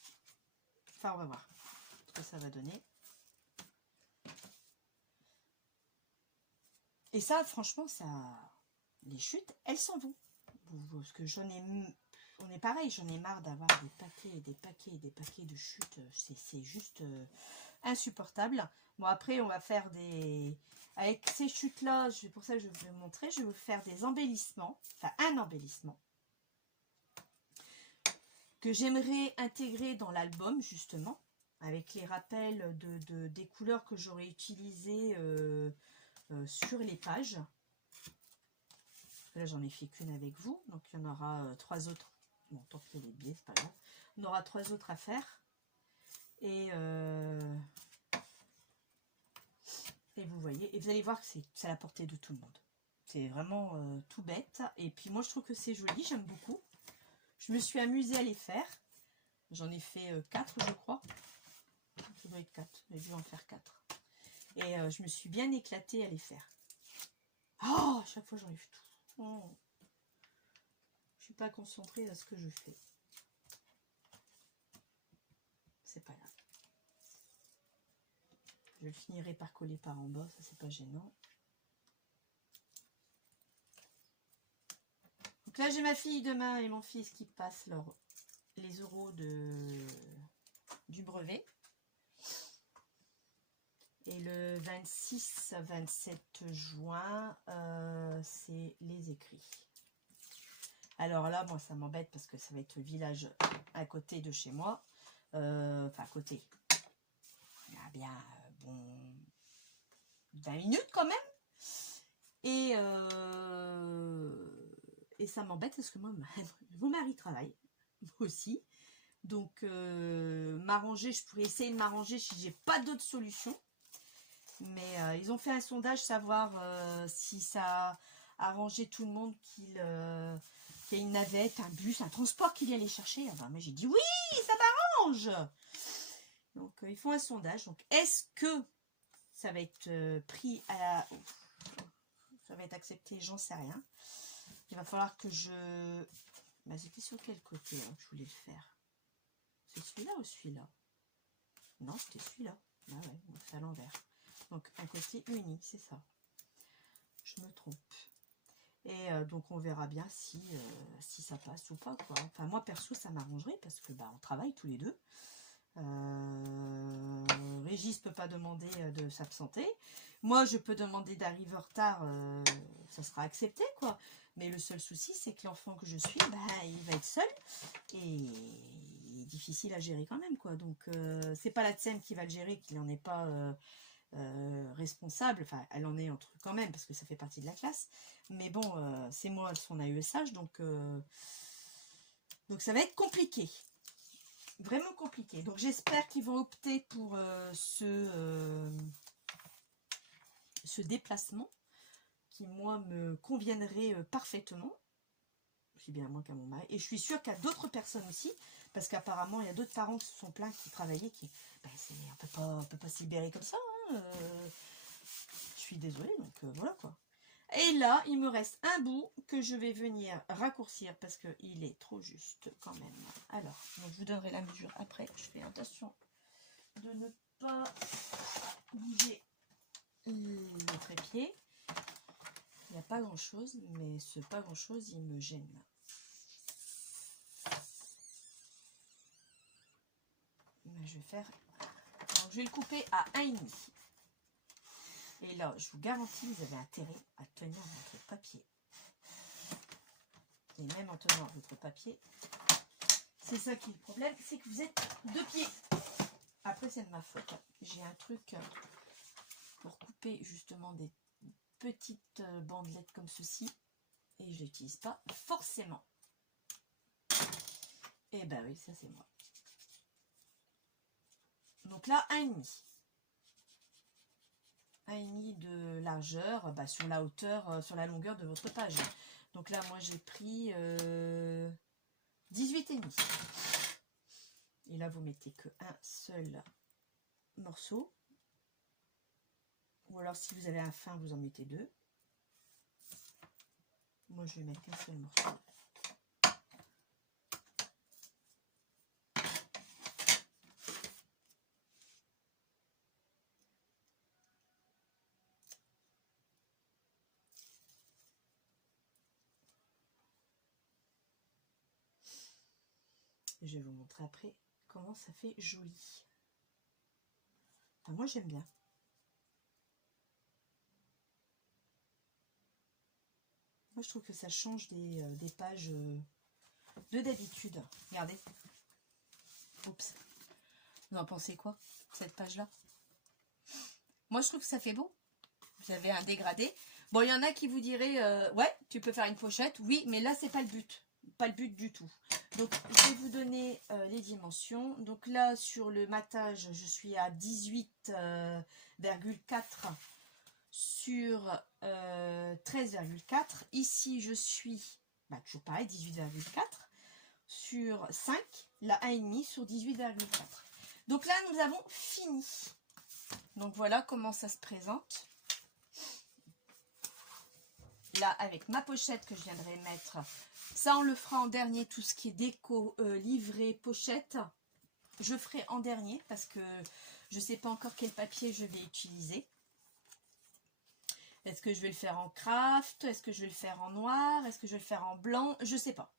Enfin, on va voir ce que ça va donner. Et ça, franchement, ça, les chutes, elles s'en vont. Parce que j'en ai, on est pareil, j'en ai marre d'avoir des paquets et des paquets et des paquets de chutes. C'est juste insupportable. Bon, après, on va faire des... Avec ces chutes-là, pour ça que je vais vous montrer, je vais vous faire des embellissements. Enfin, un embellissement que j'aimerais intégrer dans l'album, justement, avec les rappels des couleurs que j'aurais utilisées sur les pages. Là, j'en ai fait qu'une avec vous, donc il y en aura 3 autres. Bon, tant qu'il y a les biais, c'est pas grave. On aura 3 autres à faire. Et vous voyez, et vous allez voir que c'est à la portée de tout le monde. C'est vraiment tout bête. Et puis moi, je trouve que c'est joli, j'aime beaucoup. Je me suis amusée à les faire. J'en ai fait 4, je crois. Ça doit être 4, j'ai dû en faire 4. Et je me suis bien éclatée à les faire. Oh, à chaque fois, j'enlève tout. Oh. Je suis pas concentrée à ce que je fais. C'est pas grave. Je finirai par coller par en bas, ça c'est pas gênant. Donc là j'ai ma fille demain et mon fils qui passent les oraux du brevet. Et le 26-27 juin, c'est les écrits. Alors là, moi ça m'embête parce que ça va être le village à côté de chez moi. Enfin à côté. Il y a bien, bon, 20 minutes quand même. Et ça m'embête parce que moi, mon mari travaille, moi aussi. Donc, m'arranger, je pourrais essayer de m'arranger si j'ai pas d'autre solution. Mais ils ont fait un sondage, savoir si ça arrangeait tout le monde qu'il y ait une navette, un bus, un transport qui vient les chercher. Ah ben, moi, j'ai dit oui, ça m'arrange. Donc, ils font un sondage. Donc, est-ce que ça va être pris à la... Ça va être accepté, j'en sais rien. Il va falloir que je... Bah, c'était sur quel côté hein, que je voulais le faire? C'est celui-là ou celui-là? Non, c'était celui-là. Ah ouais, on fait à l'envers. Donc, un côté uni, c'est ça. Je me trompe. Et donc, on verra bien si ça passe ou pas, quoi. Enfin, moi, perso, ça m'arrangerait parce que bah, on travaille tous les deux. Régis peut pas demander de s'absenter. Moi, je peux demander d'arriver en retard. Ça sera accepté, quoi. Mais le seul souci, c'est que l'enfant que je suis, bah, il va être seul. Et il est difficile à gérer quand même, quoi. Donc, c'est pas la TSEM qui va le gérer, qu'il n'en est pas responsable. Enfin, elle en est entre quand même, parce que ça fait partie de la classe. Mais bon, c'est moi son AESH, donc ça va être compliqué. Vraiment compliqué. Donc, j'espère qu'ils vont opter pour ce déplacement qui, moi, me conviendrait parfaitement. Aussi bien à moi qu'à mon mari. Et je suis sûre qu'à d'autres personnes aussi, parce qu'apparemment, il y a d'autres parents qui se sont plaints, qui travaillaient, qui... Ben, on peut pas se libérer comme ça. Hein, je suis désolée, donc voilà quoi. Et là, il me reste un bout que je vais venir raccourcir parce qu'il est trop juste quand même. Alors, donc je vous donnerai la mesure après. Je fais attention de ne pas bouger le trépied. Il n'y a pas grand chose, mais ce pas grand chose, il me gêne. Mais je vais faire... Donc, je vais le couper à 1,5. Et là, je vous garantis, vous avez intérêt à tenir votre papier. Et même en tenant votre papier, c'est ça qui est le problème, c'est que vous êtes de pied. Après, c'est de ma faute. J'ai un truc pour couper justement des petites bandelettes comme ceci. Et je ne l'utilise pas forcément. Et ben oui, ça c'est moi. Donc là, 1,5. 1,5 de largeur sur la hauteur, sur la longueur de votre page. Donc là, moi, j'ai pris 18,5. Et là, vous mettez qu'un seul morceau. Ou alors, si vous avez un fin, vous en mettez 2. Moi, je vais mettre qu'un seul morceau. Et je vais vous montrer après comment ça fait joli. Enfin, moi, j'aime bien. Moi, je trouve que ça change des pages de d'habitude. Regardez. Oups. Vous en pensez quoi, cette page-là? Moi, je trouve que ça fait beau. Vous avez un dégradé. Bon, il y en a qui vous diraient, ouais, tu peux faire une pochette. Oui, mais là, c'est pas le but. Pas le but du tout. Donc, je vais vous donner les dimensions. Donc là, sur le matage, je suis à 18,4 sur 13,4. Ici, je suis, toujours pareil, 18,4 sur 5. La 1,5 sur 18,4. Donc là, nous avons fini. Donc voilà comment ça se présente. Là, avec ma pochette que je viendrai mettre, ça on le fera en dernier, tout ce qui est déco, livret, pochette. Je ferai en dernier parce que je ne sais pas encore quel papier je vais utiliser. Est-ce que je vais le faire en craft? Est-ce que je vais le faire en noir? Est-ce que je vais le faire en blanc? Je ne sais pas.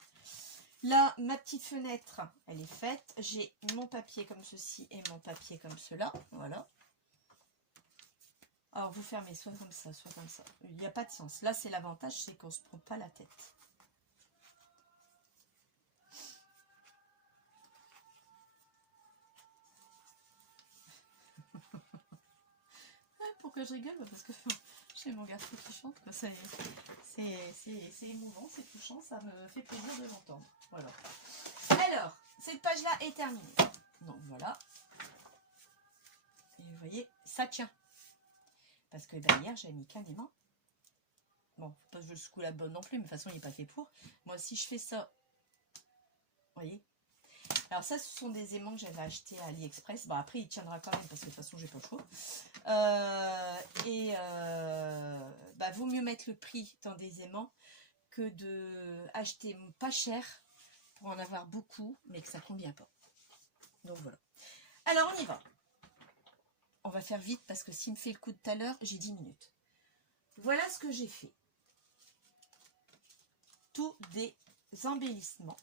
Là, ma petite fenêtre, elle est faite. J'ai mon papier comme ceci et mon papier comme cela. Voilà. Alors, vous fermez soit comme ça, soit comme ça. Il n'y a pas de sens. Là, c'est l'avantage, c'est qu'on ne se prend pas la tête. Pourquoi je rigole? Parce que j'ai mon garçon qui chante. C'est émouvant, c'est touchant. Ça me fait plaisir de l'entendre. Voilà. Alors, cette page-là est terminée. Donc, voilà. Et vous voyez, ça tient. Parce que hier, j'ai mis qu'un aimant. Bon, faut pas que je le secoue la bonne non plus, mais de toute façon, il n'est pas fait pour. Moi, si je fais ça, vous voyez. Alors ça, ce sont des aimants que j'avais achetés à AliExpress. Bon, après, il tiendra quand même, parce que de toute façon, j'ai pas le choix. Vaut mieux mettre le prix dans des aimants que de acheter pas cher pour en avoir beaucoup, mais que ça ne convient pas. Donc, voilà. Alors, on y va. On va faire vite parce que s'il me fait le coup de tout à l'heure, j'ai 10 minutes. Voilà ce que j'ai fait. Tous des embellissements.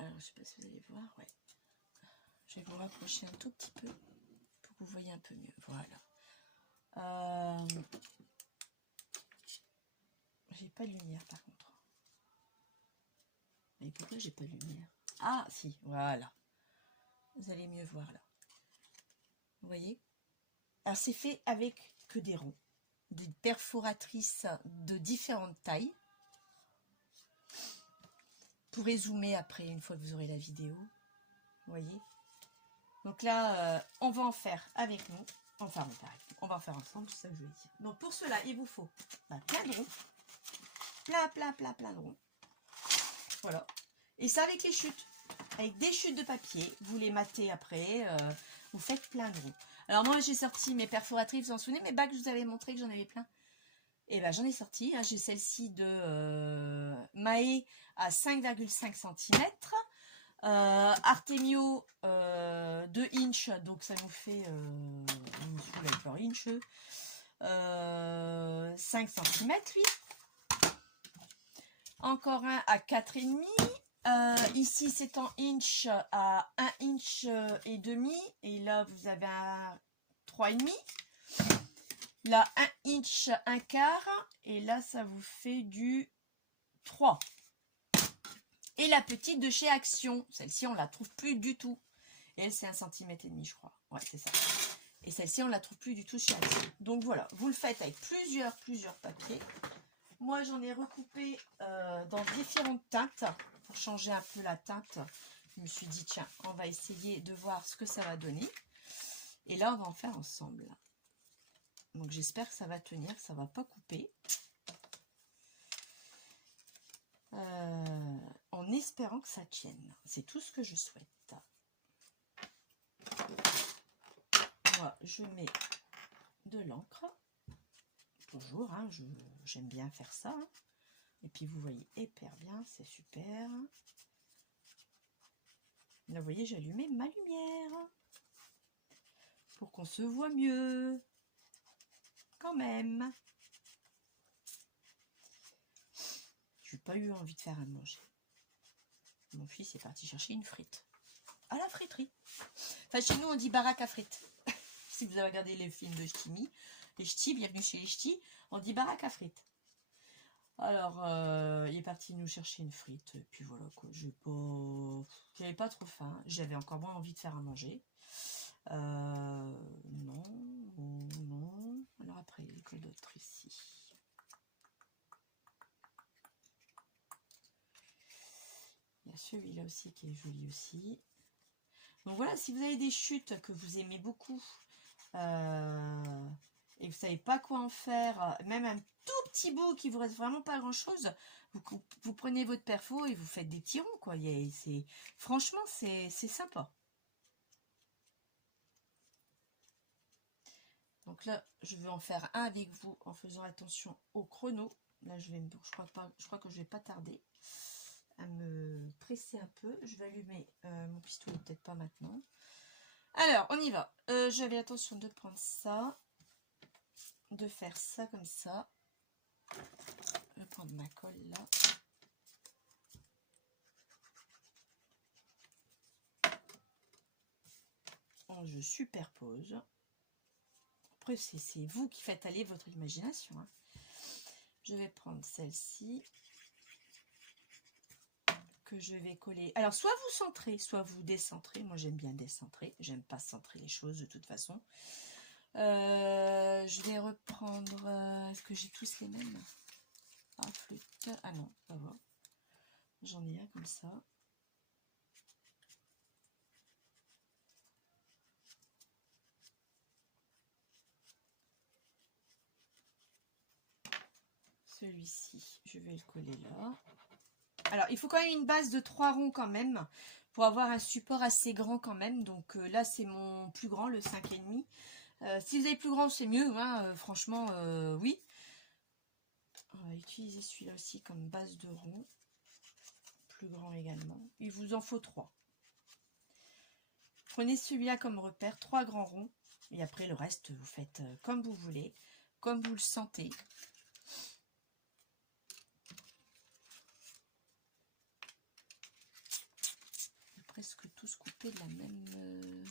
Alors, je ne sais pas si vous allez voir. Ouais. Je vais vous rapprocher un tout petit peu pour que vous voyez un peu mieux. Voilà. J'ai pas de lumière par contre. Mais pourquoi j'ai pas de lumière? Ah, si, voilà. Vous allez mieux voir là. Vous voyez? Alors, c'est fait avec que des ronds. Des perforatrices de différentes tailles. Vous pourrez zoomer après, une fois que vous aurez la vidéo. Vous voyez? Donc là, on va en faire avec nous. Enfin, on va en faire ensemble, c'est ça que je veux dire. Donc, pour cela, il vous faut plein de ronds. Plein de ronds. Voilà. Et ça avec les chutes. Avec des chutes de papier. Vous les matez après. Vous faites plein de ronds. Alors moi, j'ai sorti mes perforatrices. Vous en souvenez, mes bacs, je vous avais montré que j'en avais plein. Et ben j'en ai sorti. J'ai celle-ci de Mahé à 5,5 cm. Artemio 2 inch. Donc ça nous fait... avec leur inch. 5 cm lui. Encore un à 4,5. Ici, c'est en inch à 1 inch et demi. Et là, vous avez un 3,5. Là, 1 inch, 1 quart. Et là, ça vous fait du 3. Et la petite de chez Action. Celle-ci, on la trouve plus du tout. Et elle, c'est 1,5 cm, je crois. Ouais, c'est ça. Et celle-ci, on la trouve plus du tout chez Action. Donc, voilà. Vous le faites avec plusieurs papiers. Moi, j'en ai recoupé dans différentes teintes pour changer un peu la teinte je me suis dit, tiens, on va essayer de voir ce que ça va donner. Et là, on va en faire ensemble. Donc, j'espère que ça va tenir, ça va pas couper. En espérant que ça tienne. C'est tout ce que je souhaite. Moi, je mets de l'encre. Toujours, hein, j'aime bien faire ça. Hein. Et puis, vous voyez hyper bien, c'est super. Là, vous voyez, j'ai allumé ma lumière. Pour qu'on se voit mieux. Quand même. Je n'ai pas eu envie de faire à manger. Mon fils est parti chercher une frite. À la friterie. Enfin, chez nous, on dit baraque à frites. Si vous avez regardé les films de Ch'timi, les Ch'tis, bienvenue chez les Ch'tis, on dit baraque à frites. Alors, il est parti nous chercher une frite. Et puis voilà, quoi. J'avais pas trop faim. J'avais encore moins envie de faire à manger. Non. Alors après, il y a que d'autres ici. Il y a celui-là aussi qui est joli aussi. Donc voilà, si vous avez des chutes que vous aimez beaucoup et que vous ne savez pas quoi en faire, même un tout petit bout qui vous reste vraiment pas grand-chose, vous prenez votre perfo et vous faites des petits ronds, quoi. Franchement, c'est sympa. Donc là, je vais en faire un avec vous en faisant attention au chrono. Là, je crois que je vais pas tarder à me presser un peu. Je vais allumer mon pistolet, peut-être pas maintenant. Alors, on y va. J'avais attention de prendre ça, de faire ça comme ça. Je vais prendre ma colle là. Je superpose. Après, c'est vous qui faites aller votre imagination. Hein. Je vais prendre celle-ci. Que je vais coller. Alors, soit vous centrez, soit vous décentrez. Moi, j'aime bien décentrer. J'aime pas centrer les choses de toute façon. Je vais reprendre... Est-ce que j'ai tous les mêmes? Ah, flûte. Ah non, ça va. J'en ai un comme ça. Celui-ci, je vais le coller là. Alors, il faut quand même une base de 3 ronds quand même, pour avoir un support assez grand quand même. Donc là, c'est mon plus grand, le 5,5. Si vous avez plus grand, c'est mieux, hein, franchement, oui. On va utiliser celui-là aussi comme base de rond. Plus grand également. Il vous en faut 3. Prenez celui-là comme repère, 3 grands ronds. Et après, le reste, vous faites comme vous voulez, comme vous le sentez. Presque tous coupés de la même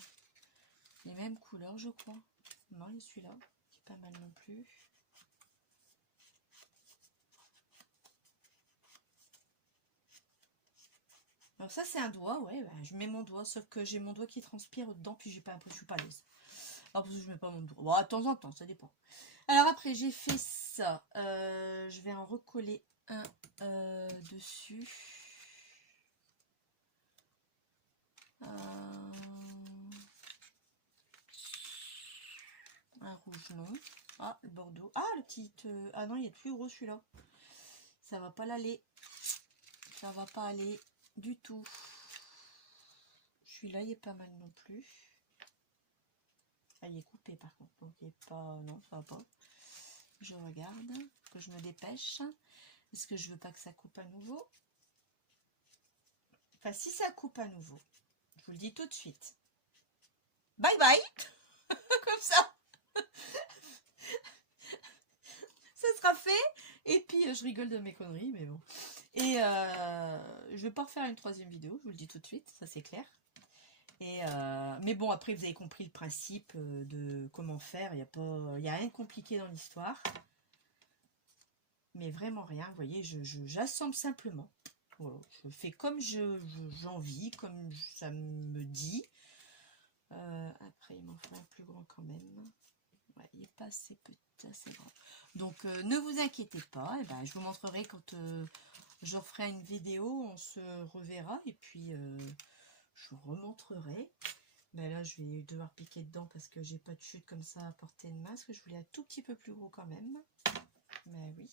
les mêmes couleurs, je crois. Non, il y a celui-là qui est pas mal non plus. Alors ça c'est un doigt, ouais, bah, je mets mon doigt, sauf que j'ai mon doigt qui transpire dedans, puis j'ai pas l'impression, je suis pas à l'aise. Alors parce que je mets pas mon doigt. Bon, de temps en temps, ça dépend. Alors après j'ai fait ça, je vais en recoller un dessus. Un rouge non. Ah, le bordeaux. Ah, le petit... ah non, il est plus gros celui-là. Ça va pas l'aller. Ça va pas aller du tout. Celui-là, il est pas mal non plus. Ah, il est coupé par contre. Donc, il est pas... Non, ça va pas. Je regarde. Que je me dépêche. Est-ce que je veux pas que ça coupe à nouveau? Enfin, si ça coupe à nouveau, je vous le dis tout de suite. Bye bye. Comme ça. Ça sera fait. Et puis, je rigole de mes conneries, mais bon. Et je vais pas refaire une 3e vidéo, je vous le dis tout de suite, ça c'est clair. Et mais bon, après vous avez compris le principe de comment faire. Il y a rien de compliqué dans l'histoire. Mais vraiment rien, vous voyez, j'assemble simplement. Voilà, je fais comme j'ai envie, comme ça me dit. Après, il m'en faut un plus grand quand même. Ouais, il n'est pas assez petit, assez grand. Donc, ne vous inquiétez pas. Et ben, je vous montrerai quand je referai une vidéo. On se reverra. Et puis, je vous remontrerai. Ben là, je vais devoir piquer dedans parce que j'ai pas de chute comme ça à portée de main. Parce que je voulais un tout petit peu plus gros quand même. Mais oui.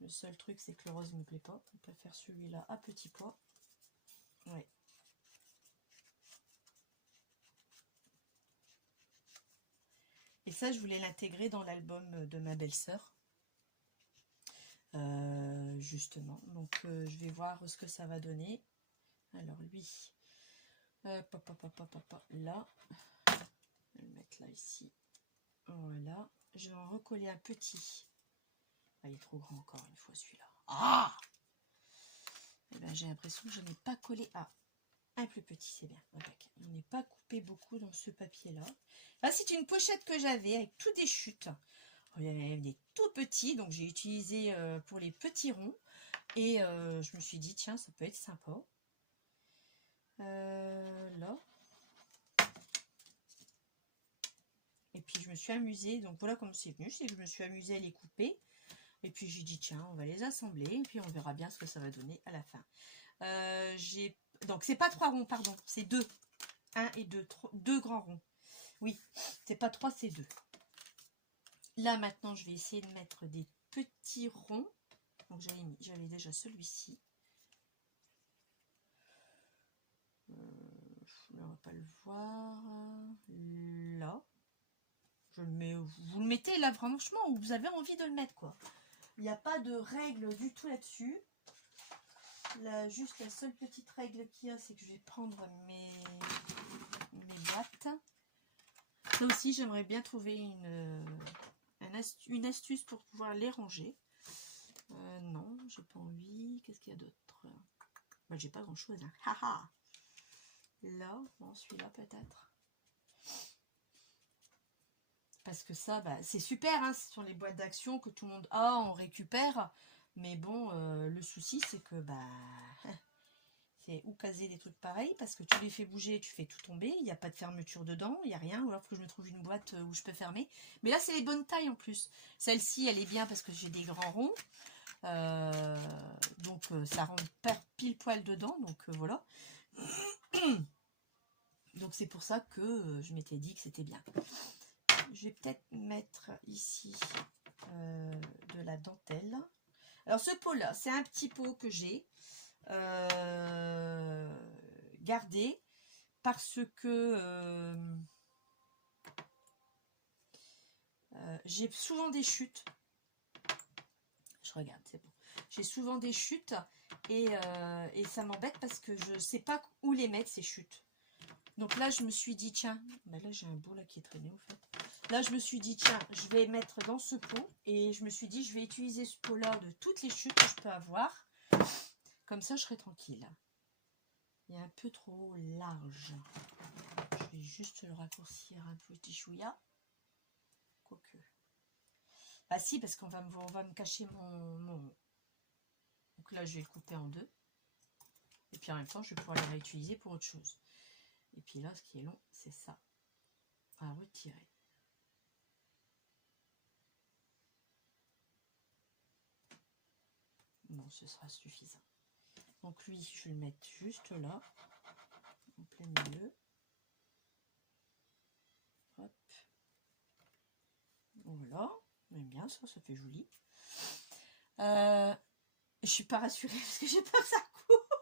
Le seul truc, c'est que le rose me plaît pas. On préfère celui-là à petit pois. Ouais. Et ça, je voulais l'intégrer dans l'album de ma belle-sœur. Justement. Donc, je vais voir ce que ça va donner. Alors, lui. Là. Je vais le mettre là, ici. Voilà. Je vais en recoller un petit. Ah, il est trop grand encore une fois, celui-là. Ah! Eh ben, j'ai l'impression que je n'ai pas collé. Ah! Un plus petit, c'est bien. On n'est pas coupé beaucoup dans ce papier-là. Là, c'est une pochette que j'avais avec tout des chutes. Il y avait des tout petits, donc j'ai utilisé pour les petits ronds. Et je me suis dit, tiens, ça peut être sympa. Là. Et puis, je me suis amusée. Donc, voilà comment c'est venu. C'est que je me suis amusée à les couper. Et puis, j'ai dit, tiens, on va les assembler. Et puis, on verra bien ce que ça va donner à la fin. Donc, c'est pas 3 ronds, pardon. C'est 2. 1 et 2. 2 grands ronds. Oui, c'est pas 3, c'est 2. Là, maintenant, je vais essayer de mettre des petits ronds. Donc, j'avais déjà celui-ci. On va pas le voir. Là. Je le mets, vous le mettez là, franchement, où vous avez envie de le mettre, quoi. Il n'y a pas de règle du tout là-dessus. Là, juste la seule petite règle qu'il y a, c'est que je vais prendre mes boîtes. Là aussi, j'aimerais bien trouver une astuce pour pouvoir les ranger. Non, j'ai pas envie. Qu'est-ce qu'il y a d'autre? Bah, j'ai pas grand-chose. Hein. Haha. Là, bon, celui-là peut-être. Parce que ça, bah, c'est super, hein, ce sont les boîtes d'action que tout le monde a, on récupère. Mais bon, le souci, c'est que bah, c'est où caser des trucs pareils, parce que tu les fais bouger, tu fais tout tomber, il n'y a pas de fermeture dedans, il n'y a rien, ou alors que je me trouve une boîte où je peux fermer. Mais là, c'est les bonnes tailles en plus. Celle-ci, elle est bien parce que j'ai des grands ronds. Donc, ça rentre pile poil dedans, donc voilà. Donc, c'est pour ça que je m'étais dit que c'était bien. Je vais peut-être mettre ici de la dentelle. Alors ce pot là, c'est un petit pot que j'ai gardé parce que j'ai souvent des chutes. Je regarde, c'est bon. J'ai souvent des chutes et ça m'embête parce que je ne sais pas où les mettre ces chutes. Donc là, je me suis dit, tiens, bah là j'ai un beau là qui est traîné au fait. Là, je me suis dit, tiens, je vais mettre dans ce pot. Et je me suis dit, je vais utiliser ce pot-là de toutes les chutes que je peux avoir. Comme ça, je serai tranquille. Il est un peu trop large. Je vais juste le raccourcir un petit chouïa. Quoique. Ah si, parce qu'on va me cacher mon... Donc là, je vais le couper en 2. Et puis en même temps, je vais pouvoir le réutiliser pour autre chose. Et puis là, ce qui est long, c'est ça. À retirer. Bon, ce sera suffisant. Donc lui, je vais le mettre juste là, en plein milieu. Hop. Voilà. J'aime bien ça, ça fait joli. Je suis pas rassurée parce que j'ai peur que ça coupe.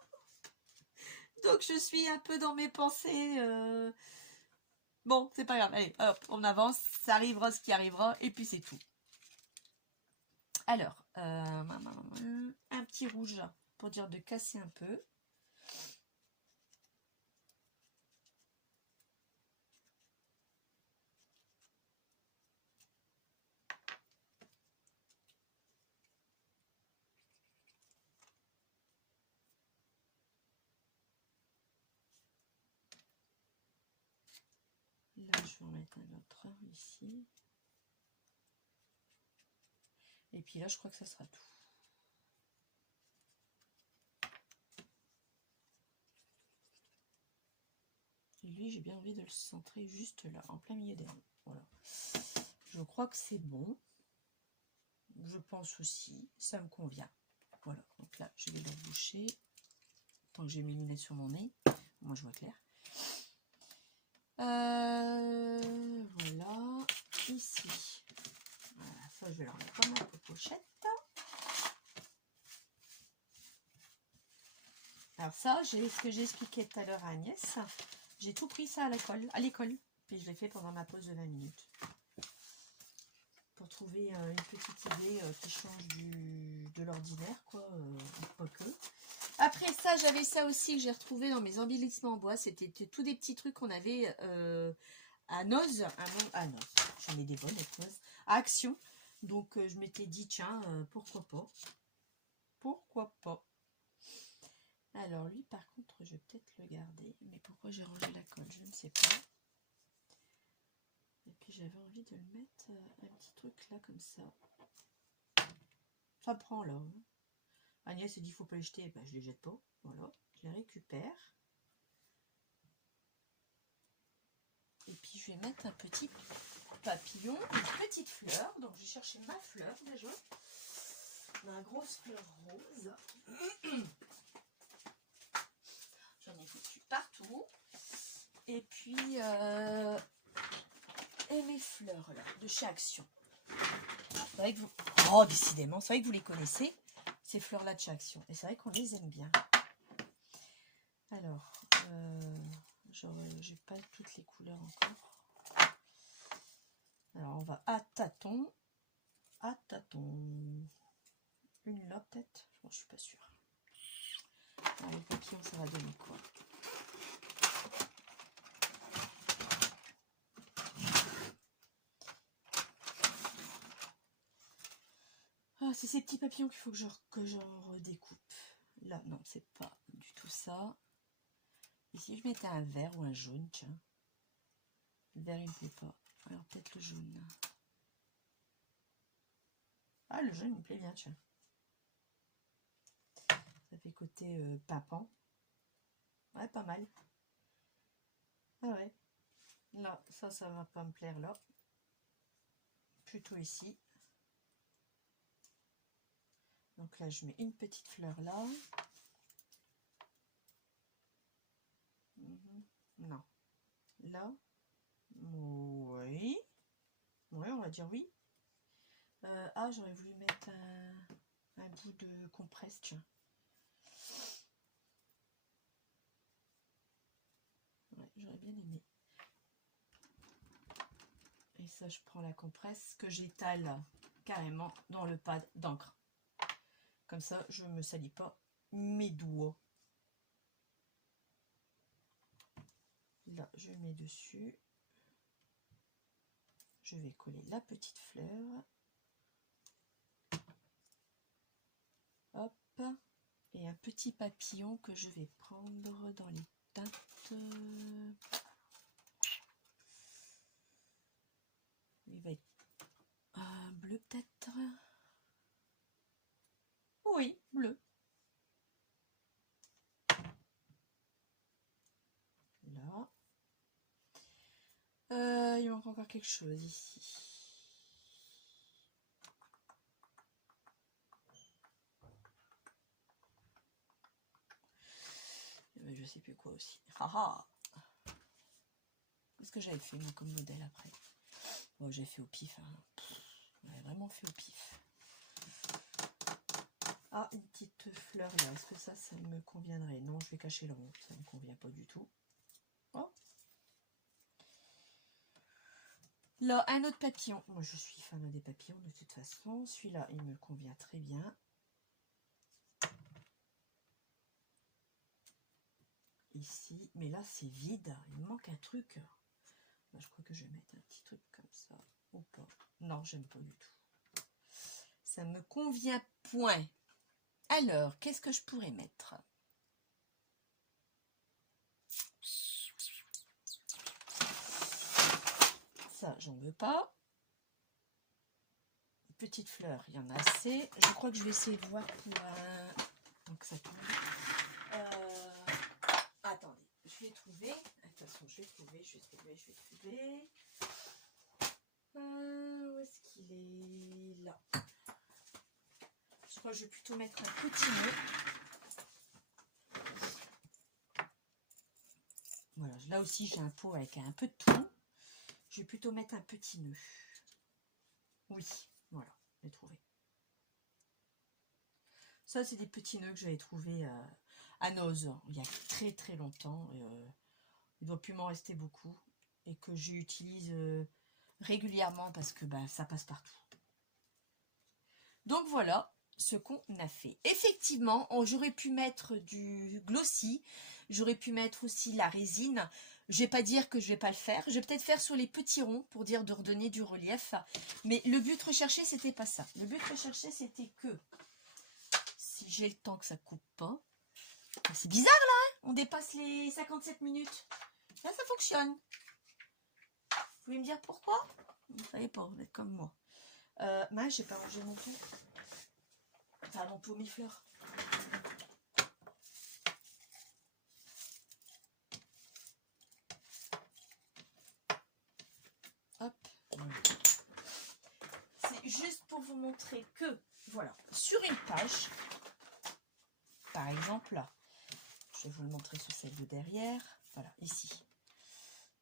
Donc je suis un peu dans mes pensées. Bon, c'est pas grave. Allez, hop, on avance. Ça arrivera ce qui arrivera. Et puis c'est tout. Alors, un petit rouge pour dire de casser un peu. Là, je vais en mettre un autre ici. Et puis là, je crois que ça sera tout. Et lui, j'ai bien envie de le centrer juste là, en plein milieu des ronds. Voilà. Je crois que c'est bon. Je pense aussi, ça me convient. Voilà, donc là, je vais le boucher. tant que j'ai mes lunettes sur mon nez. Moi, je vois clair. Voilà. Ici. Voilà, ça, je vais leur mettre comme la pochette. Alors ça, ce que j'ai expliqué tout à l'heure à Agnès, j'ai tout pris ça à l'école. Puis je l'ai fait pendant ma pause de 20 minutes. Pour trouver une petite idée qui change de l'ordinaire, quoi, quoique. Après ça, j'avais ça aussi que j'ai retrouvé dans mes embellissements en bois. C'était tous des petits trucs qu'on avait à Noz. À Noz, j'en ai des bonnes avec Noz. À Action. Donc je m'étais dit, tiens, pourquoi pas. Pourquoi pas. Alors lui, par contre, je vais peut-être le garder. Mais pourquoi j'ai rangé la colle, je ne sais pas. Et puis j'avais envie de le mettre un petit truc là comme ça. Ça prend là. Hein. Agnès s'est dit faut pas les jeter, ben, je les jette pas. Voilà, je les récupère. Et puis je vais mettre un petit papillon, une petite fleur. Donc je vais chercher ma fleur déjà. Ma grosse fleur rose. J'en ai foutu partout. Et puis et mes fleurs là, de chez Action. C'est vrai que vous... Oh, décidément, c'est vrai que vous les connaissez, ces fleurs-là de chez Action. Et c'est vrai qu'on les aime bien. Alors, j'ai pas toutes les couleurs encore. Alors, on va à tâtons. À tâtons. Une là, peut-être. Bon, je suis pas sûre. Alors, les papillons, ça va donner quoi? Ah, c'est ces petits papillons qu'il faut que j'en redécoupe. Là, non, c'est pas du tout ça. Et si je mettais un vert ou un jaune, tiens. Le vert, il me plaît pas. Alors, peut-être le jaune. Ah, le jaune, il me plaît bien, tiens. Ça fait côté pimpant. Ouais, pas mal. Ah ouais. Là, ça va pas me plaire là. Plutôt ici. Donc là, je mets une petite fleur là. Non. Là. Oui. Oui, on va dire oui. Ah, j'aurais voulu mettre un bout de compresse, tiens. Ouais, j'aurais bien aimé. Et ça, je prends la compresse que j'étale carrément dans le pad d'encre. Comme ça, je ne me salis pas mes doigts. Là, je mets dessus. Je vais coller la petite fleur. Hop. Et un petit papillon que je vais prendre dans les teintes. Il va être bleu peut-être. Oui, bleu. Là. Il manque encore quelque chose ici. Mais je sais plus quoi aussi. Haha. Qu'est-ce que j'avais fait moi comme modèle après? Bon, j'ai fait au pif. Hein. J'avais vraiment fait au pif. Ah, une petite fleur là. Est-ce que ça me conviendrait? Non, je vais cacher le rond. Ça ne me convient pas du tout. Oh. Là, un autre papillon. Moi, je suis fan des papillons de toute façon. Celui-là, il me convient très bien. Ici. Mais là, c'est vide. Il me manque un truc. Là, je crois que je vais mettre un petit truc comme ça. Ou pas. Non, j'aime pas du tout. Ça me convient point. Alors, qu'est-ce que je pourrais mettre? Ça, j'en veux pas. Petite fleur, il y en a assez. Je crois que je vais essayer de voir pour un... Donc ça tombe. Attendez, je vais trouver. De toute façon, je vais trouver. Où est-ce qu'il est? Là. Je crois que je vais plutôt mettre un petit mot. là aussi, j'ai un pot avec un peu de tout. Je vais plutôt mettre un petit nœud. Oui, voilà, j'ai trouvé. Ça, c'est des petits nœuds que j'avais trouvés à Noz il y a très très longtemps. Il ne doit plus m'en rester beaucoup. Et que j'utilise régulièrement parce que bah, ça passe partout. Donc voilà ce qu'on a fait. Effectivement, j'aurais pu mettre du glossy. J'aurais pu mettre aussi la résine. Je vais pas dire que je vais pas le faire. Je vais peut-être faire sur les petits ronds pour dire de redonner du relief. Mais le but recherché, c'était pas ça. Le but recherché, c'était que si j'ai le temps que ça coupe pas. C'est bizarre là, hein, on dépasse les 57 minutes. Là, ça fonctionne. Vous pouvez me dire pourquoi? Vous ne savez pas, vous êtes comme moi. Moi, j'ai pas rangé mon pot. Enfin, mon pot mi-fleur. Hop. C'est juste pour vous montrer que, voilà, sur une page, par exemple, là, je vais vous le montrer sur celle de derrière, voilà, ici.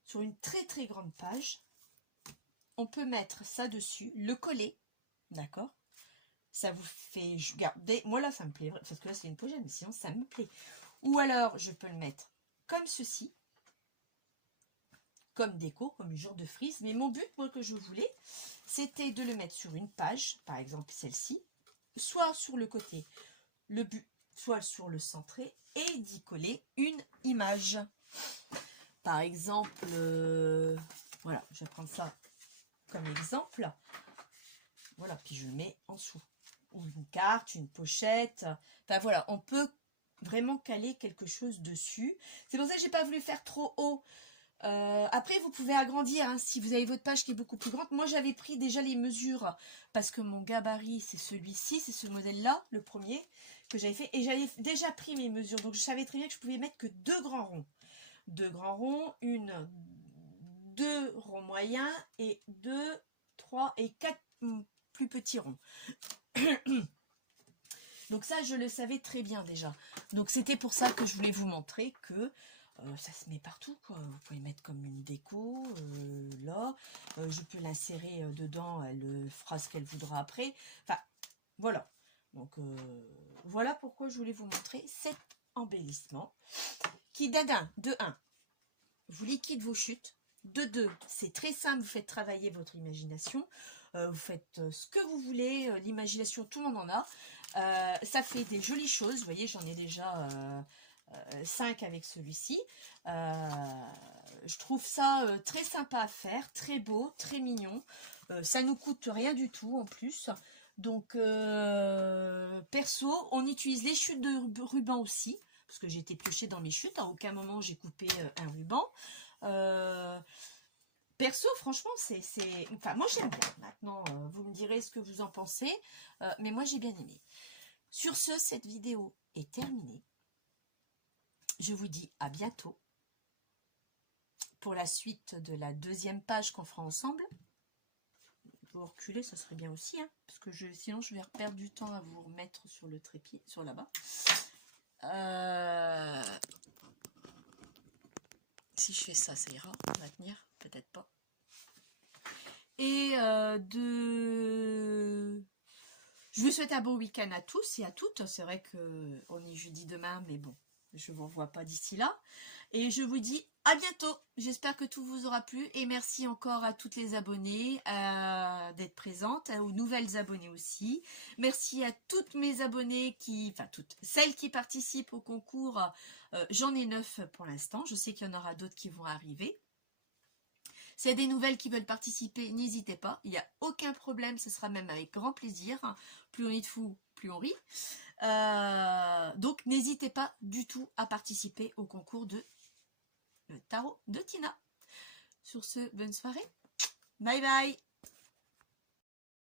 Sur une très très grande page, on peut mettre ça dessus, le coller, d'accord? Ça vous fait garder, moi là ça me plaît, parce que là c'est une pogène, mais sinon ça me plaît. Ou alors je peux le mettre comme ceci, comme déco, comme une genre de frise. Mais mon but, moi, que je voulais, c'était de le mettre sur une page, par exemple celle-ci, soit sur le côté, le but, soit sur le centré, et d'y coller une image. Par exemple, voilà, je vais prendre ça comme exemple. Voilà, puis je le mets en dessous. Ou une carte, une pochette. Enfin voilà, on peut vraiment caler quelque chose dessus. C'est pour ça que j'ai pas voulu faire trop haut. Après, vous pouvez agrandir hein, si vous avez votre page qui est beaucoup plus grande. Moi, j'avais pris déjà les mesures parce que mon gabarit, c'est celui-ci, c'est ce modèle-là, le premier que j'avais fait. Et j'avais déjà pris mes mesures. Donc, je savais très bien que je pouvais mettre que 2 grands ronds. 2 grands ronds, 2 ronds moyens et 2, 3 et 4 plus petits ronds. Donc ça, je le savais très bien déjà. Donc c'était pour ça que je voulais vous montrer que ça se met partout, quoi. Vous pouvez mettre comme une déco, là. Je peux l'insérer dedans, elle fera ce qu'elle voudra après. Enfin, voilà. Donc, voilà pourquoi je voulais vous montrer cet embellissement. Qui, de 1, vous liquide vos chutes. De 2, c'est très simple, vous faites travailler votre imagination. Vous faites ce que vous voulez, l'imagination, tout le monde en a. Ça fait des jolies choses, vous voyez, j'en ai déjà 5 avec celui-ci. Je trouve ça très sympa à faire, très beau, très mignon. Ça nous coûte rien du tout en plus. Donc, perso, on utilise les chutes de ruban aussi, parce que j'ai été piochée dans mes chutes. À aucun moment, j'ai coupé un ruban. Perso, franchement, c'est... Enfin, moi, j'aime bien. Maintenant, vous me direz ce que vous en pensez. Mais moi, j'ai bien aimé. Sur ce, cette vidéo est terminée. Je vous dis à bientôt pour la suite de la 2e page qu'on fera ensemble. Vous reculer, ça serait bien aussi, hein, parce que sinon je vais perdre du temps à vous remettre sur le trépied, sur là-bas. Si je fais ça, ça ira, on va tenir, peut-être pas. Et je vous souhaite un bon week-end à tous et à toutes. C'est vrai qu'on est jeudi demain, mais bon, je ne vous revois pas d'ici là. Et je vous dis à bientôt. J'espère que tout vous aura plu. Et merci encore à toutes les abonnées d'être présentes, aux nouvelles abonnées aussi. Merci à toutes mes abonnées enfin toutes, celles qui participent au concours. J'en ai 9 pour l'instant. Je sais qu'il y en aura d'autres qui vont arriver. S'il y a des nouvelles qui veulent participer, n'hésitez pas. Il n'y a aucun problème, ce sera même avec grand plaisir. Plus on est de fous, plus on rit. Donc, n'hésitez pas du tout à participer au concours de le tarot de Tina. Sur ce, bonne soirée. Bye bye.